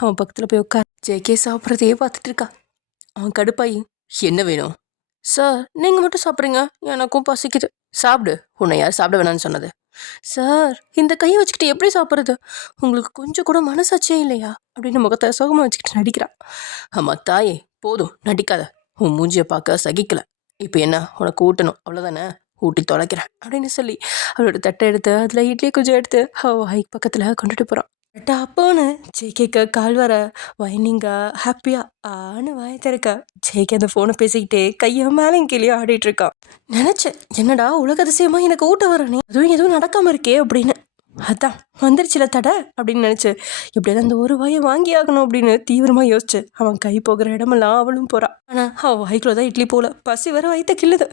அவன் பக்கத்தில் போய் உட்கார். ஜேகே சாப்பிட்றதையே பார்த்துட்டு இருக்கா. அவன் கடுப்பாயி, என்ன வேணும்? சார், நீங்கள் மட்டும் சாப்பிட்றீங்க, எனக்கும் பசிக்குது. சாப்பிடு, உன்னை யார் சாப்பிட வேணான்னு சொன்னது? சார், இந்த கையை வச்சுக்கிட்டு எப்படி சாப்பிட்றது? உங்களுக்கு கொஞ்சம் கூட மனசாட்சியே இல்லையா அப்படின்னு முகத்தை சோகமாக வச்சுக்கிட்டு நடிக்கிறா. ஆமாம் தாயே, போதும் நடிக்காத, உன் மூஞ்சியை பார்க்க சகிக்கல. இப்போ என்ன, உனக்கு ஊட்டணும் அவ்வளோதானே, ஊட்டி தொலைக்கிறேன் அப்படின்னு சொல்லி அவளோட தட்டை எடுத்து அதில் இட்லி கொஞ்சம் எடுத்து அவள் வாய்க்கு பக்கத்தில் கொண்டுட்டு போகிறான். அப்போன்னு ஜேகேக்கு கால் வர வைனிங்க ஹாப்பியாக ஆன்னு வாயை திறக்க ஜேகே அந்த ஃபோனை பேசிக்கிட்டே கையை மேலேயும் கீழே ஆடிட்டு இருக்கான். நினச்சேன், என்னடா உலக அதிசயமா எனக்கு ஊட்ட வரனே, அதுவும் எதுவும் நடக்காமல் இருக்கே அப்படின்னு. அதான் வந்துருச்சுல தடை அப்படின்னு நினச்சி எப்படியாவது அந்த ஒரு வாயை வாங்கி ஆகணும் அப்படின்னு தீவிரமாக யோசிச்சு அவன் கை போகிற இடமெல்லாம் அவளும் போகிறான். ஆனால் அவள் வாய்க்குள்ள தான் இட்லி போல, பசி வேற வயிற்ற கிள்ளுது.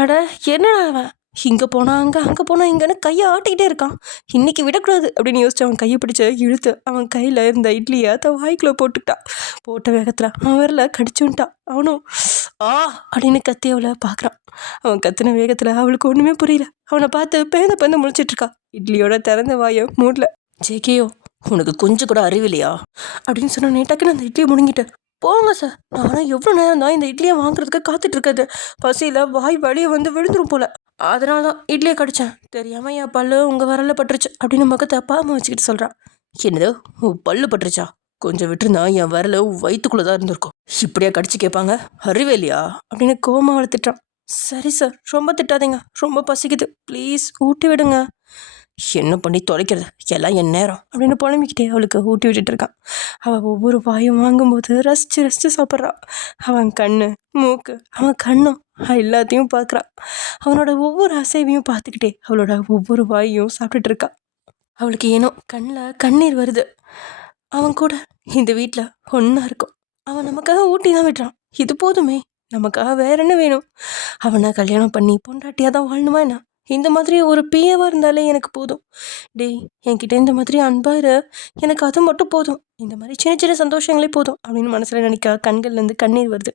அட என்னடா அவன் இங்கே போனால் அங்கே போனால் இங்கேன்னு கையை ஆட்டிக்கிட்டே இருக்கான், இன்னைக்கு விடக்கூடாது அப்படின்னு யோசிச்சு அவன் கையை பிடிச்சி இழுத்து அவன் கையில் இருந்த இட்லியை தன் வாய்க்குள்ளே போட்டுக்கிட்டான். போட்ட வேகத்தில் அவன் வரல கடிச்சுட்டான். அவனும் ஆ அப்படின்னு கத்தி அவளை பார்க்குறான். அவன் கத்தின வேகத்தில் அவளுக்கு ஒன்றுமே புரியல. அவனை பார்த்து பேந்த முழிச்சிட்ருக்கா. இட்லியோட திறந்த வாயை மூடல. ஜேகேயோ, உனக்கு கொஞ்சம் கூட அறிவில்லையா அப்படின்னு சொன்னோன்னே டக்குன்னு அந்த இட்லியை முடுங்கிட்டு, போங்க சார், நானும் எவ்வளோ நேரம் தான் இந்த இட்லியை வாங்குறதுக்கு காத்துட்டு இருக்காது, பசியில் வாய் வழியை வந்து விழுந்துரும் போல, அதனால தான் இட்லியை கடிச்சேன், தெரியாமல் என் பல்லு உங்கள் வரல பட்டுருச்சு அப்படின்னு முகத்தை பாம வச்சுக்கிட்டு சொல்கிறான். என்னது, உன் பல்லு பட்டுருச்சா? கொஞ்சம் விட்டுருந்தா என் வரல வயிற்றுக்குள்ளே தான் இருந்திருக்கும், இப்படியா கடிச்சு கேட்பாங்க, அறிவே இல்லையா அப்படின்னு கோமா வளர்த்துட்டான். சரி சார், ரொம்ப திட்டாதீங்க, ரொம்ப பசிக்குது, ப்ளீஸ் ஊட்டி விடுங்க. என்ன பண்ணி தொலைக்கிறது, எல்லாம் என் நேரம் அப்படின்னு புலம்பிக்கிட்டே அவளுக்கு ஊட்டி விட்டுட்டு இருக்கான். அவள் ஒவ்வொரு வாயும் வாங்கும்போது ரசித்து சாப்பிட்றான். அவன் கண்ணு மூக்கு அவன் கண்ணும் எல்லாத்தையும் பார்க்குறான். அவனோட ஒவ்வொரு அசைவையும் பார்த்துக்கிட்டே அவளோட ஒவ்வொரு வாயையும் சாப்பிட்டுட்டு இருக்கா. அவளுக்கு ஏனோ கண்ணில் கண்ணீர் வருது. அவன் கூட இந்த வீட்டில் ஒன்றா இருக்கும். அவன் நமக்காக ஊட்டி தான் விடுறான், இது போதுமே, நமக்காக வேற என்ன வேணும்? அவனை கல்யாணம் பண்ணி பொண்டாட்டியாக தான் வாழணுமா என்ன? இந்த மாதிரி ஒரு பிஏவாக இருந்தாலே எனக்கு போதும். டேய், என்கிட்ட இந்த மாதிரி அன்பாரு, எனக்கு அது மட்டும் போதும், இந்த மாதிரி சின்ன சின்ன சந்தோஷங்களே போதும் அப்படின்னு மனசில் நினைக்க கண்கள்லேருந்து கண்ணீர் வருது.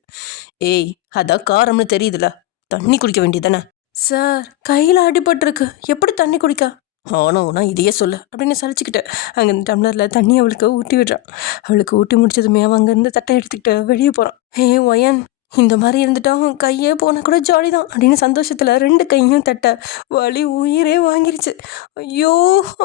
ஏய், அதான் காரம்னு தெரியுதுல, தண்ணி குடிக்க வேண்டியதானே? சார், கையில் அடிபட்டிருக்கு, எப்படி தண்ணி குடிக்க? ஆனா இதையே சொல்லு அப்படின்னு சலிச்சுக்கிட்டு அங்கே இந்த டம்ளரில் தண்ணி அவளுக்கு ஊட்டி விடுறான். அவளுக்கு ஊட்டி முடிச்சதுமே அவன் அங்கேருந்து தட்டை எடுத்துக்கிட்டு வெளியே போகிறான். ஒயன், இந்த மாதிரி இருந்துட்டா அவன் கையே போனால் கூட ஜாலி தான் அப்படின்னு சந்தோஷத்தில் 2 கையும் தட்ட வலி உயிரே வாங்கிருச்சு. ஐயோ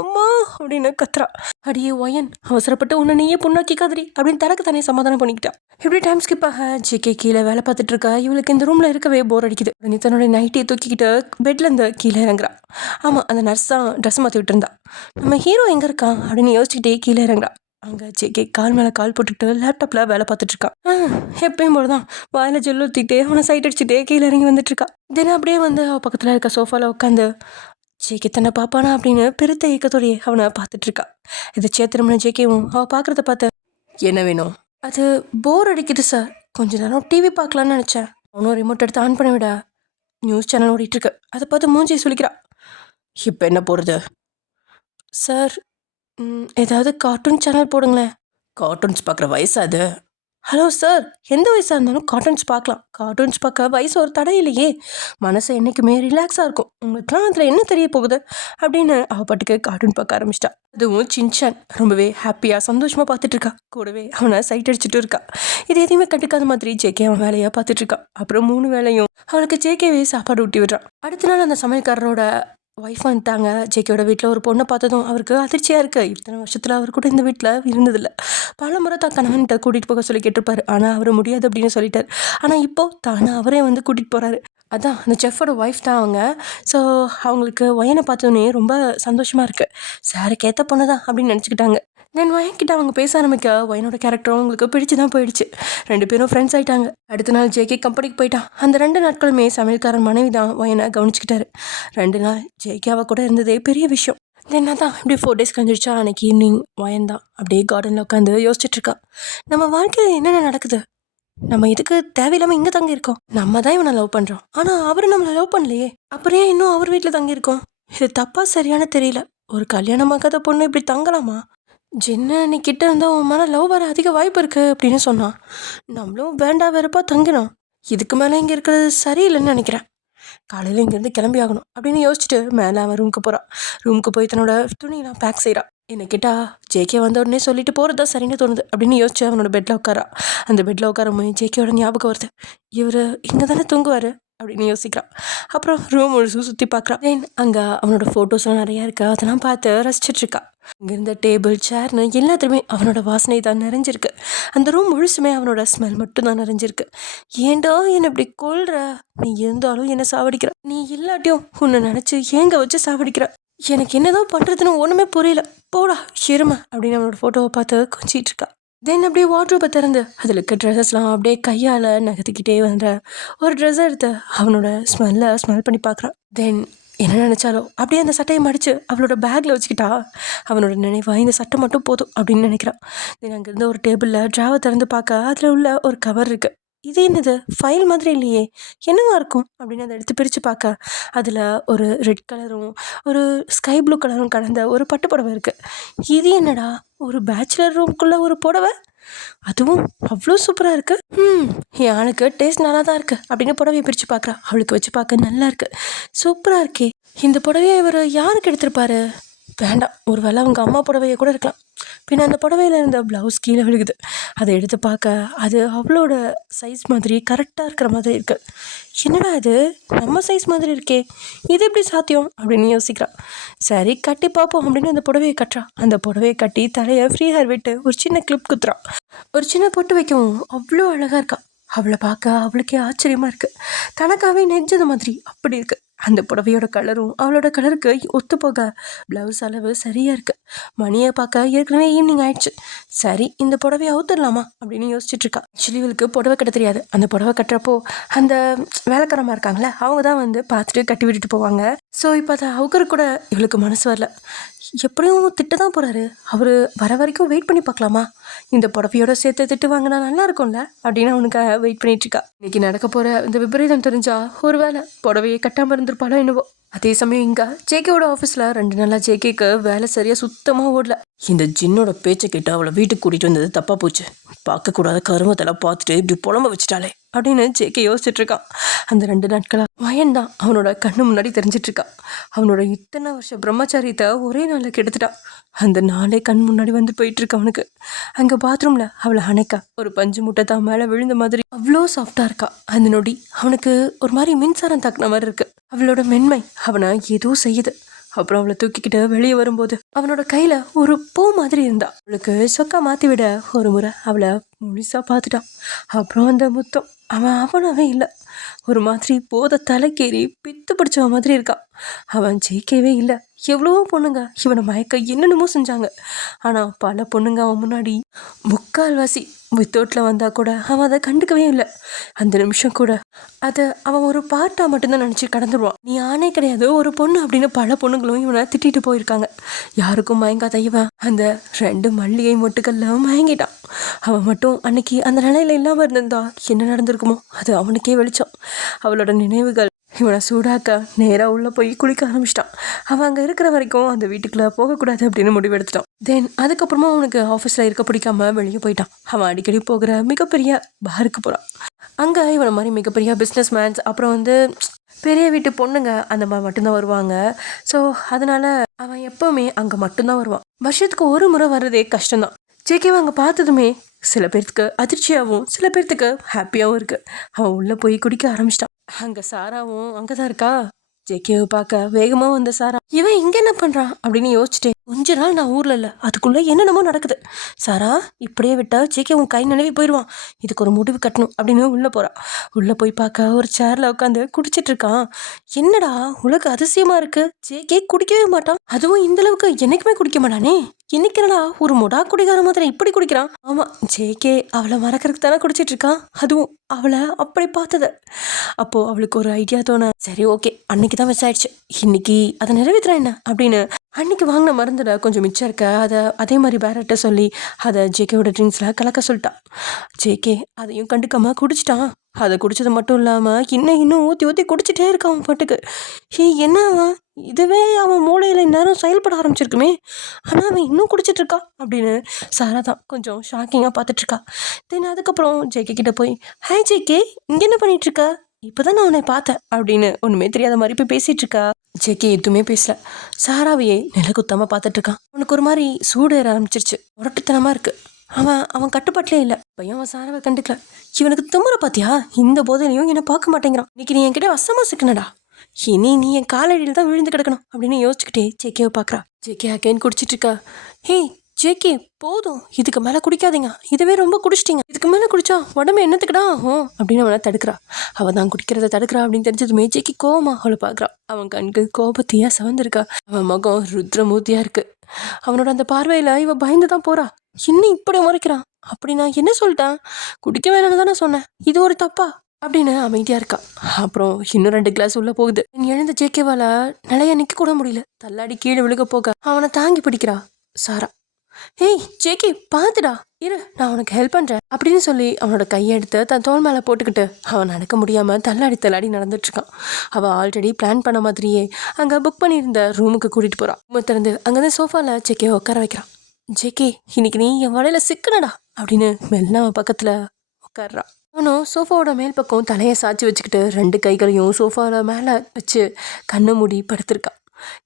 அம்மா அப்படின்னு கத்துறா. அடியே ஒயன், அவசரப்பட்டு உன்னை நீயே புண்ணாக்கிக்காதடி அப்படின்னு தனக்கு தானே சமாதானம் பண்ணிக்கிட்டான். இப்படி டைம் ஸ்கிப் ஆக ஜேகே கீழே வேலை பார்த்துட்டு இருக்கா. இவளுக்கு இந்த ரூமில் இருக்கவே போர் அடிக்குது. உடனே தன்னோட நைட்டியை தூக்கிக்கிட்டு பெட்லேருந்து கீழே இறங்குறா. ஆமாம், அந்த நர்ஸ் தான் ட்ரெஸ் மாற்றி விட்டுருந்தா. நம்ம ஹீரோ எங்கே இருக்கான் அப்படின்னு யோசிச்சுக்கிட்டே கீழே இறங்குறா. அங்கே ஜேகே கால் மேலே கால் போட்டுக்கிட்டு லேப்டாப்பில் வேலை பார்த்துட்ருக்கான். எப்பயும் போல தான் வாயில் ஜெல் ஊற்றிக்கிட்டே அவனை சைட் அடிச்சுட்டே கீழே இறங்கி வந்துட்டுருக்கா. தினம் அப்படியே வந்து அவள் பக்கத்தில் இருக்க சோஃபாவில் உட்காந்து ஜேகே தன்னை பார்ப்பானா அப்படின்னு பெருத்த ஏக்கத்தோடையே அவனை பார்த்துட்ருக்கா. இதை சேத்திரம்னு ஜேகேவும் அவள் பார்க்குறத பார்த்த, என்ன வேணும்? அது போர் அடிக்குது சார், கொஞ்ச நேரம் டிவி பார்க்கலான்னு நினச்சேன். அவனும் ரிமோட் எடுத்து ஆன் பண்ண விட, நியூஸ் சேனல் ஓடிட்டுருக்கு. அதை பார்த்து மூஞ்சியை சுளிக்கிறா. இப்போ என்ன போகிறது சார்? ஏதாவது கார்ட்டூன் சேனல் போடுங்களேன். கார்ட்டூன்ஸ் பார்க்குற வயசு அது? ஹலோ சார், எந்த வயசாக இருந்தாலும் கார்ட்டூன்ஸ் பார்க்கலாம். கார்ட்டூன்ஸ் பார்க்க வயசு ஒரு தடை இல்லையே. மனசு என்றைக்குமே ரிலாக்ஸாக இருக்கும். உங்களுக்குலாம் அதில் என்ன தெரிய போகுது அப்படின்னு அவள் பாட்டுக்கு கார்ட்டூன் பார்க்க ஆரம்பிச்சிட்டா. அதுவும் சின்சான் ரொம்பவே ஹாப்பியாக சந்தோஷமாக பார்த்துட்ருக்கா. கூடவே அவனை சைட் அடிச்சுட்டு இருக்கா. இது எதையுமே கண்டுக்காத மாதிரி ஜேகே அவன் வேலையாக பார்த்துட்ருக்கா. அப்புறம் 3 வேளையும் அவனுக்கு ஜேகேவே சாப்பாடு ஊட்டி விடுறான். அடுத்த நாள் அந்த சமையல்காரரோட ஒய்ஃப் வந்துட்டாங்க. ஜேகேயோட வீட்டில் ஒரு பொண்ணை பார்த்ததும் அவருக்கு அதிர்ச்சியாக இருக்குது. இத்தனை வருஷத்தில் அவர் கூட இந்த வீட்டில் இருந்ததில்லை. பல முறை தான் கணவன்கிட்ட கூட்டிகிட்டு போக சொல்லி கேட்டிருப்பாரு. ஆனால் அவர் முடியாது அப்படின்னு சொல்லிட்டார். ஆனால் இப்போது தானே அவரே வந்து கூட்டிகிட்டு போகிறாரு. அதான் அந்த செஃப்போட ஒய்ஃப் தான் அவங்க. ஸோ அவங்களுக்கு ஒயனை பார்த்தோன்னே ரொம்ப சந்தோஷமாக இருக்குது. சாருக்கு ஏற்ற பொண்ணு தான் அப்படின்னு நினச்சிக்கிட்டாங்க. தென் ஒயன்கிட்ட அவங்க பேச ஆரம்பிக்க ஒயனோட கேரக்டரும் அவங்களுக்கு பிடிச்சி தான் போயிடுச்சு. 2 பேரும் ஃப்ரெண்ட்ஸ் ஆகிட்டாங்க. அடுத்த நாள் ஜேகே கம்பெனிக்கு போயிட்டான். அந்த 2 நாட்களுமே சமையல்காரன் மனைவி தான் ஒயனை கவனிச்சுக்கிட்டாரு. 2 நாள் ஜேகே அவ கூட இருந்ததே பெரிய விஷயம். தென் தான் இப்படி 4 டேஸ் கழிஞ்சிருச்சா. அன்னைக்கு ஈவினிங் ஒயன் தான் அப்படியே கார்டனில் உட்காந்து யோசிச்சுட்ருக்கா. நம்ம வாழ்க்கையில் என்னென்ன நடக்குது? நம்ம இதுக்கு தேவையில்லாமல் இங்கே தங்கி இருக்கோம். நம்ம தான் இவனை லவ் பண்ணுறோம். ஆனால் அவர் நம்மளை லவ் பண்ணலையே. அப்புறம் ஏன் இன்னும் அவர் வீட்டில் தங்கியிருக்கோம்? இது தப்பா சரியான தெரியல. ஒரு கல்யாணமாகாத பொண்ணு இப்படி தங்கலாமா? ஜின்னு நீ கிட்ட இருந்தால் உன் மேலே லவ் வர அதிக வாய்ப்பு இருக்குது அப்படின்னு சொன்னான். நம்மளும் வேண்டா வெறுப்பா தங்கினோம். இதுக்கு மேலே இங்கே இருக்கிறது சரியில்லைன்னு நினைக்கிறேன். காலையில் இங்கேருந்து கிளம்பி ஆகணும் அப்படின்னு யோசிச்சுட்டு மேலே அவன் ரூமுக்கு போகிறான். ரூமுக்கு போய் தன்னோட துணியெல்லாம் பேக் செய்கிறான். என்னை கேட்டா ஜேகே வந்த உடனே சொல்லிட்டு போகிறது தான் சரின்னு தோணுது அப்படின்னு யோசிச்சு அவனோட பெட்டில் உட்காரா. அந்த பெட்டில் உட்காரமோ ஜேகேயோட ஞாபகம் வருது. இவர் இங்கே தானே தூங்குவார் அப்படின்னு யோசிக்கிறான். அப்புறம் ரூம் முழுசும் சுற்றி பார்க்குறான். தென் அங்கே அவனோட ஃபோட்டோஸ்லாம் நிறையா இருக்கா. அதெல்லாம் பார்த்து ரசிச்சிட்ருக்கா. இங்கே இருந்த டேபிள் சேர்னு எல்லாத்துலேயுமே அவனோட வாசனை தான் நிறைஞ்சிருக்கு. அந்த ரூம் முழுசுமே அவனோட ஸ்மெல் மட்டும் தான் நிறைஞ்சிருக்கு. ஏண்டா என்னை இப்படி கொள்ற? நீ இருந்தாலும் என்னை சாவடிக்கிற. நீ இல்லாட்டியும் உன்னை நினச்சி ஏங்க வச்சு சாவடிக்கிற. எனக்கு என்னதான் பண்ணுறதுன்னு ஒன்றுமே புரியல. போடா எருமை அப்படின்னு அவனோட ஃபோட்டோவை பார்த்து கொஞ்சிட்டு இருக்கா. தென் அப்படியே வார்ட்ரோப்பை திறந்து அதில் இருக்க ட்ரெஸ்ஸஸ்லாம் அப்படியே கையால் நகர்த்திக்கிட்டே வந்த ஒரு ட்ரெஸ் எடுத்து அவனோட ஸ்மெல் பண்ணி பார்க்குறான். தென் என்ன நினச்சாலோ அப்படியே அந்த சட்டையை மடித்து அவளோட பேக்கில் வச்சுக்கிட்டா. அவனோட நினைவாக இந்த சட்டை மட்டும் போதும் அப்படின்னு நினைக்கிறான். தென் அங்கேருந்து ஒரு டேபிளில் ட்ராவை திறந்து பார்க்க அதில் உள்ள ஒரு கவர் இருக்குது. இது என்னது ஃபைல் மாதிரி இல்லையே, என்னவா இருக்கும் அப்படின்னு அதை எடுத்து பிரித்து பார்க்க அதில் ஒரு ரெட் கலரும் ஒரு ஸ்கை ப்ளூ கலரும் கலந்த ஒரு பட்டு புடவை இருக்குது. இது என்னடா, ஒரு பேச்சுலர் ரூம்குள்ளே ஒரு புடவை, அதுவும் அவ்வளோ சூப்பராக இருக்குது. என் ஆளுக்கு டேஸ்ட் நல்லா தான் இருக்குது அப்படின்னு புடவையை பிரித்து பார்க்குறா. அவளுக்கு வச்சு பார்க்க நல்லா இருக்குது, சூப்பராக இருக்கே. இந்த புடவையை இவர் யாருக்கு எடுத்திருப்பாரு? வேண்டாம், ஒரு வேளை அவங்க அம்மா புடவையை கூட இருக்கலாம். பின்ன அந்த புடவையில் இருந்த ப்ளவுஸ் கீழே விழுகுது. அதை எடுத்து பார்க்க அது அவளோட சைஸ் மாதிரி கரெக்டாக இருக்கிற மாதிரி இருக்குது. என்னடா இது நம்ம சைஸ் மாதிரி இருக்கே, இது எப்படி சாத்தியம் அப்படின்னு யோசிக்கிறான். சரி கட்டி பார்ப்போம் அப்படின்னு அந்த புடவையை கட்டுறான். அந்த புடவையை கட்டி தலையை ஃப்ரீ ஹேர் விட்டு ஒரு சின்ன கிளிப் குத்துறான். ஒரு சின்ன பொட்டு வைக்கவும் அவ்வளோ அழகாக இருக்கா. அவளை பார்க்க அவளுக்கே ஆச்சரியமாக இருக்குது. தனக்காகவே நெஞ்சது மாதிரி அப்படி இருக்குது. அந்த புடவையோட கலரும் அவளோட கலருக்கு ஒத்து போக ப்ளவுஸ் அளவு சரியாக இருக்குது. மணியை பார்க்க ஏற்கனவே ஈவினிங் ஆயிடுச்சு. சரி இந்த புடவையை அவுத்துடலாமா அப்படின்னு யோசிச்சுட்ருக்கா. ஆக்சுவலி இவளுக்கு புடவை கட்ட தெரியாது. அந்த புடவை கட்டுறப்போ அந்த வேலைக்காரமாக இருக்காங்களே அவங்க தான் வந்து பார்த்துட்டு கட்டி விட்டுட்டு போவாங்க. ஸோ இப்போ அதை அவுக்கிற கூட இவளுக்கு மனசு வரல. எப்படியும் திட்ட தான் போகிறாரு, அவர் வர வரைக்கும் வெயிட் பண்ணி பார்க்கலாமா, இந்த புடவையோட சேர்த்து திட்டு வாங்கினா நல்லா இருக்கும்ல அப்படின்னு அவனுக்கு வெயிட் பண்ணிகிட்ருக்கா. இன்றைக்கி நடக்க போகிற இந்த விபரீதம் தெரிஞ்சா ஒரு வேளை புடவையை கட்டாமல் இருந்திருப்பாளோ என்னவோ. அதே சமயம் இங்கே ஜேகேவோட ஆஃபீஸில் 2 நாளாக ஜேகேக்கு வேலை சரியாக சுத்தமாக ஓடல. இந்த ஜின்னோட பேச்சை கேட்டு அவளை வீட்டுக்கு கூட்டிகிட்டு வந்தது தப்பாக போச்சு. பார்க்கக்கூடாத கருமத்தெல்லாம் பார்த்துட்டு இப்படி புலம்ப வச்சுட்டாலே அப்படின்னு ஜேகே யோசிச்சுட்ருக்கான். அந்த 2 நாட்களாக வயன்தான் அவனோட கண்ணு முன்னாடி தெரிஞ்சிட்ருக்கான். அவனோட இத்தனை வருஷம் பிரம்மச்சாரியத்தை ஒரே நாளில் கெடுத்துட்டான். அந்த நாளே கண் முன்னாடி வந்து போயிட்டுருக்கு அவனுக்கு. அங்கே பாத்ரூமில் அவளை அணைக்கா ஒரு பஞ்சு மூட்டை தான் மேலே விழுந்த மாதிரி அவ்வளோ சாஃப்டாக இருக்கா. அந்த நொடி அவனுக்கு ஒரு மாதிரி மின்சாரம் தாக்குன மாதிரி இருக்குது. அவளோட மென்மை அவனை ஏதோ செய்யுது. அப்புறம் அவளை தூக்கிக்கிட்டு வெளியே வரும்போது அவனோட கையில் ஒரு பூ மாதிரி இருந்தா. அவளுக்கு சொக்கா மாற்றி விட ஒரு முறை அவளை முழுசாக பார்த்துட்டான். அப்புறம் அந்த முத்தம் அவனாவே இல்லை, ஒரு மாதிரி போத தலைக்கேறி பித்து பிடிச்ச மாதிரி இருக்கான். அவன் ஜெயிக்கவே இல்லை. எவ்வளவோ பொண்ணுங்க இவனை மயக்க என்னென்னமோ செஞ்சாங்க. ஆனால் பல பொண்ணுங்க அவன் முன்னாடி முக்கால்வாசி வித்தோட்டில் வந்தால் கூட அவன் அதை கண்டுக்கவே இல்லை. அந்த நிமிஷம் கூட அதை அவன் ஒரு பார்ட்டாக மட்டும்தான் நினச்சி கடந்துருவான். நீ ஆணே கிடையாது ஒரு பொண்ணு அப்படின்னு பல பொண்ணுங்களும் இவனை திட்டிட்டு போயிருக்காங்க. யாருக்கும் மயங்காத இவன் அந்த 2 மல்லிகை மொட்டுக்கள்ல மயங்கிட்டான். அவன் மட்டும் அன்னைக்கு அந்த நிலையில இல்லாமல் இருந்திருந்தா என்ன நடந்திருக்குமோ அது அவனுக்கே வெளிச்சம். அவளோட நினைவுகள் இவனை சூடாக்க நேராக உள்ளே போய் குளிக்க ஆரம்பிச்சிட்டான். அவன் அங்கே இருக்கிற வரைக்கும் அந்த வீட்டுக்குள்ளே போகக்கூடாது அப்படின்னு முடிவெடுத்துட்டான். தென் அதுக்கப்புறமா அவனுக்கு ஆஃபீஸில் இருக்க பிடிக்காம வெளியே போயிட்டான். அவன் அடிக்கடி போகிற மிகப்பெரிய பாருக்கு போகிறான். அங்கே இவனை மாதிரி மிகப்பெரிய பிஸ்னஸ் மேன்ஸ், அப்புறம் பெரிய வீட்டு பொண்ணுங்க அந்த மாதிரி மட்டும்தான் வருவாங்க. ஸோ அதனால் அவன் எப்போவுமே அங்கே மட்டும்தான் வருவான். வருஷத்துக்கு ஒரு முறை வர்றதே கஷ்டம்தான். ஜேகேவை அங்கே பார்த்ததுமே சில பேர்த்துக்கு அதிர்ச்சியாகவும் சில பேர்த்துக்கு ஹாப்பியாகவும் இருக்குது. அவன் உள்ளே போய் குடிக்க ஆரம்பிச்சிட்டான். அங்கே சாராவும் அங்கே தான் இருக்கா. ஜேகேவை பார்க்க வேகமாக வந்த சாரா, இவன் இங்கே என்ன பண்ணுறான் அப்படின்னு யோசிச்சுட்டே, கொஞ்ச நாள் நான் ஊரில் இல்லை, அதுக்குள்ளே என்னென்னமோ நடக்குது. சாரா, இப்படியே விட்டால் ஜேகே உன் கை நிலவி போயிடுவான், இதுக்கு ஒரு முடிவு கட்டணும் அப்படின்னு உள்ளே போகிறான். உள்ளே போய் பார்க்க ஒரு சேரில் உட்காந்து குடிச்சிட்டு இருக்கான். என்னடா உலக அதிசயமாக இருக்குது, ஜேகே குடிக்கவே மாட்டான், அதுவும் இந்தளவுக்கு என்னைக்குமே குடிக்க மாட்டானே, இன்னைக்கு என்னடா ஒரு முடா குடிக்கார மாதிரி இப்படி குடிக்கிறான். ஆமாம், ஜேகே அவளை மறக்கிறதுக்கு தானே குடிச்சிட்டு இருக்கான், அதுவும் அவளை அப்படி பார்த்தது. அப்போது அவளுக்கு ஒரு ஐடியா தோண, சரி ஓகே அன்னைக்கு தான் வச்சாயிடுச்சு, இன்னைக்கு அதை நிறைவேற்றுறேன் என்ன அப்படின்னு அன்னைக்கு வாங்கின மருந்துல கொஞ்சம் மிச்சம் இருக்க அதை அதே மாதிரி பேரட்ட சொல்லி அதை ஜேகேவோட ட்ரிங்க்ஸில் கலக்க சொல்லிட்டான். ஜேகே அதையும் கண்டுக்காம குடிச்சிட்டான். அதை குடிச்சது மட்டும் இல்லாமல் இன்னும் ஊற்றி ஊற்றி குடிச்சிட்டே இருக்கான் அவன் பாட்டுக்கு. என்ன அவன் இதுவே அவன் மூளையில் இந்நேரம் செயல்பட ஆரம்பிச்சிருக்குமே, ஆனால் அவன் இன்னும் குடிச்சிட்டு இருக்கான் அப்படின்னு சாரா தான் கொஞ்சம் ஷாக்கிங்காக பார்த்துட்ருக்கா. தென் அதுக்கப்புறம் ஜேகே கிட்ட போய், ஹாய் ஜேகே, இங்கே என்ன பண்ணிட்டு இருக்க, இப்போதான் நான் உன்னை பார்த்தேன் அப்படின்னு ஒன்றுமே தெரியாத மாதிரி போய் பேசிகிட்டு இருக்கா. ஜேகே எதுவுமே பேசல, சாராவையே நில குத்தாமல் பார்த்துட்டு இருக்கான். அவனுக்கு ஒரு மாதிரி சூடு ஏற ஆரம்பிச்சிருச்சு, முரட்டுத்தனமாக இருக்குது. அவன் கட்டுப்பாட்டிலே இல்லை. பையன் அவன் சாராவை கண்டுக்கல. இவனுக்கு திமுற பார்த்தியா, இந்த போதையிலையும் என்னை பார்க்க மாட்டேங்கிறான், இன்னைக்கு நீ என்கிட்ட வசமா சிக்கனடா, இனி நீ என் காலடியில் தான் விழுந்து கிடக்கணும் அப்படின்னு யோசிச்சுக்கிட்டே ஜேகேவை பார்க்குறா. ஜேகே அகைன் குடிச்சிட்டு இருக்கா. ஹே ஜேகே, போதும், இதுக்கு மேலே குடிக்காதீங்க, இதுவே ரொம்ப குடிச்சிட்டிங்க, இதுக்கு மேலே குடிச்சா உடம்பு என்னத்துக்குடா ஆகும் அப்படின்னு அவனை தடுக்கிறா. அவன் தான் குடிக்கிறத தடுக்கிறா அப்படின்னு தெரிஞ்சதுமே ஜேகே கோவமா அவளை பார்க்குறான். அவன் கண்கள் கோபத்தையா சவந்திருக்கா. அவன் முகம் ருத்ரமூர்த்தியாக இருக்கு. அவனோட அந்த பார்வையில் இவன் பயந்து தான் போறா. இன்னும் இப்படி முறைக்கிறான், அப்படி நான் என்ன சொல்லிட்டேன், குடிக்க வேணும்னு தானே சொன்னேன், இது ஒரு தப்பா அப்படின்னு அமைதியாக இருக்கா. அப்புறம் இன்னும் 2 கிளாஸ் உள்ளே போகுது. எழுந்த ஜேகேவால நிலைய நிற்க கூட முடியல, தள்ளாடி கீழே விழுக போக அவனை தாங்கி பிடிக்கிறா சாரா. ஏய் ஜேகே, பார்த்துடா இரு, நான் உனக்கு ஹெல்ப் பண்ணுறேன் அப்படின்னு சொல்லி அவனோட கையெடுத்து தன் தோள் மேலே போட்டுக்கிட்டு அவன் நடக்க முடியாமல் தள்ளாடி நடந்துட்டுருக்கான். அவள் ஆல்ரெடி பிளான் பண்ண மாதிரியே அங்கே புக் பண்ணியிருந்த ரூமுக்கு கூட்டிகிட்டு போகிறான். ரூமை திறந்து அங்கே தான் சோஃபாவில் ஜேகே உட்கார வைக்கிறான். ஜேகே, இன்னைக்கு நீ என் வலையில் சிக்கனடா அப்படின்னு மெல்ல அவன் பக்கத்தில் உட்காடுறான். அவனும் சோஃபாவோட மேல் பக்கம் தலையை சாய்ச்சி வச்சுக்கிட்டு 2 கைகளையும் சோஃபாவில் மேலே வச்சு கண்ணை மூடி படுத்திருக்கான்.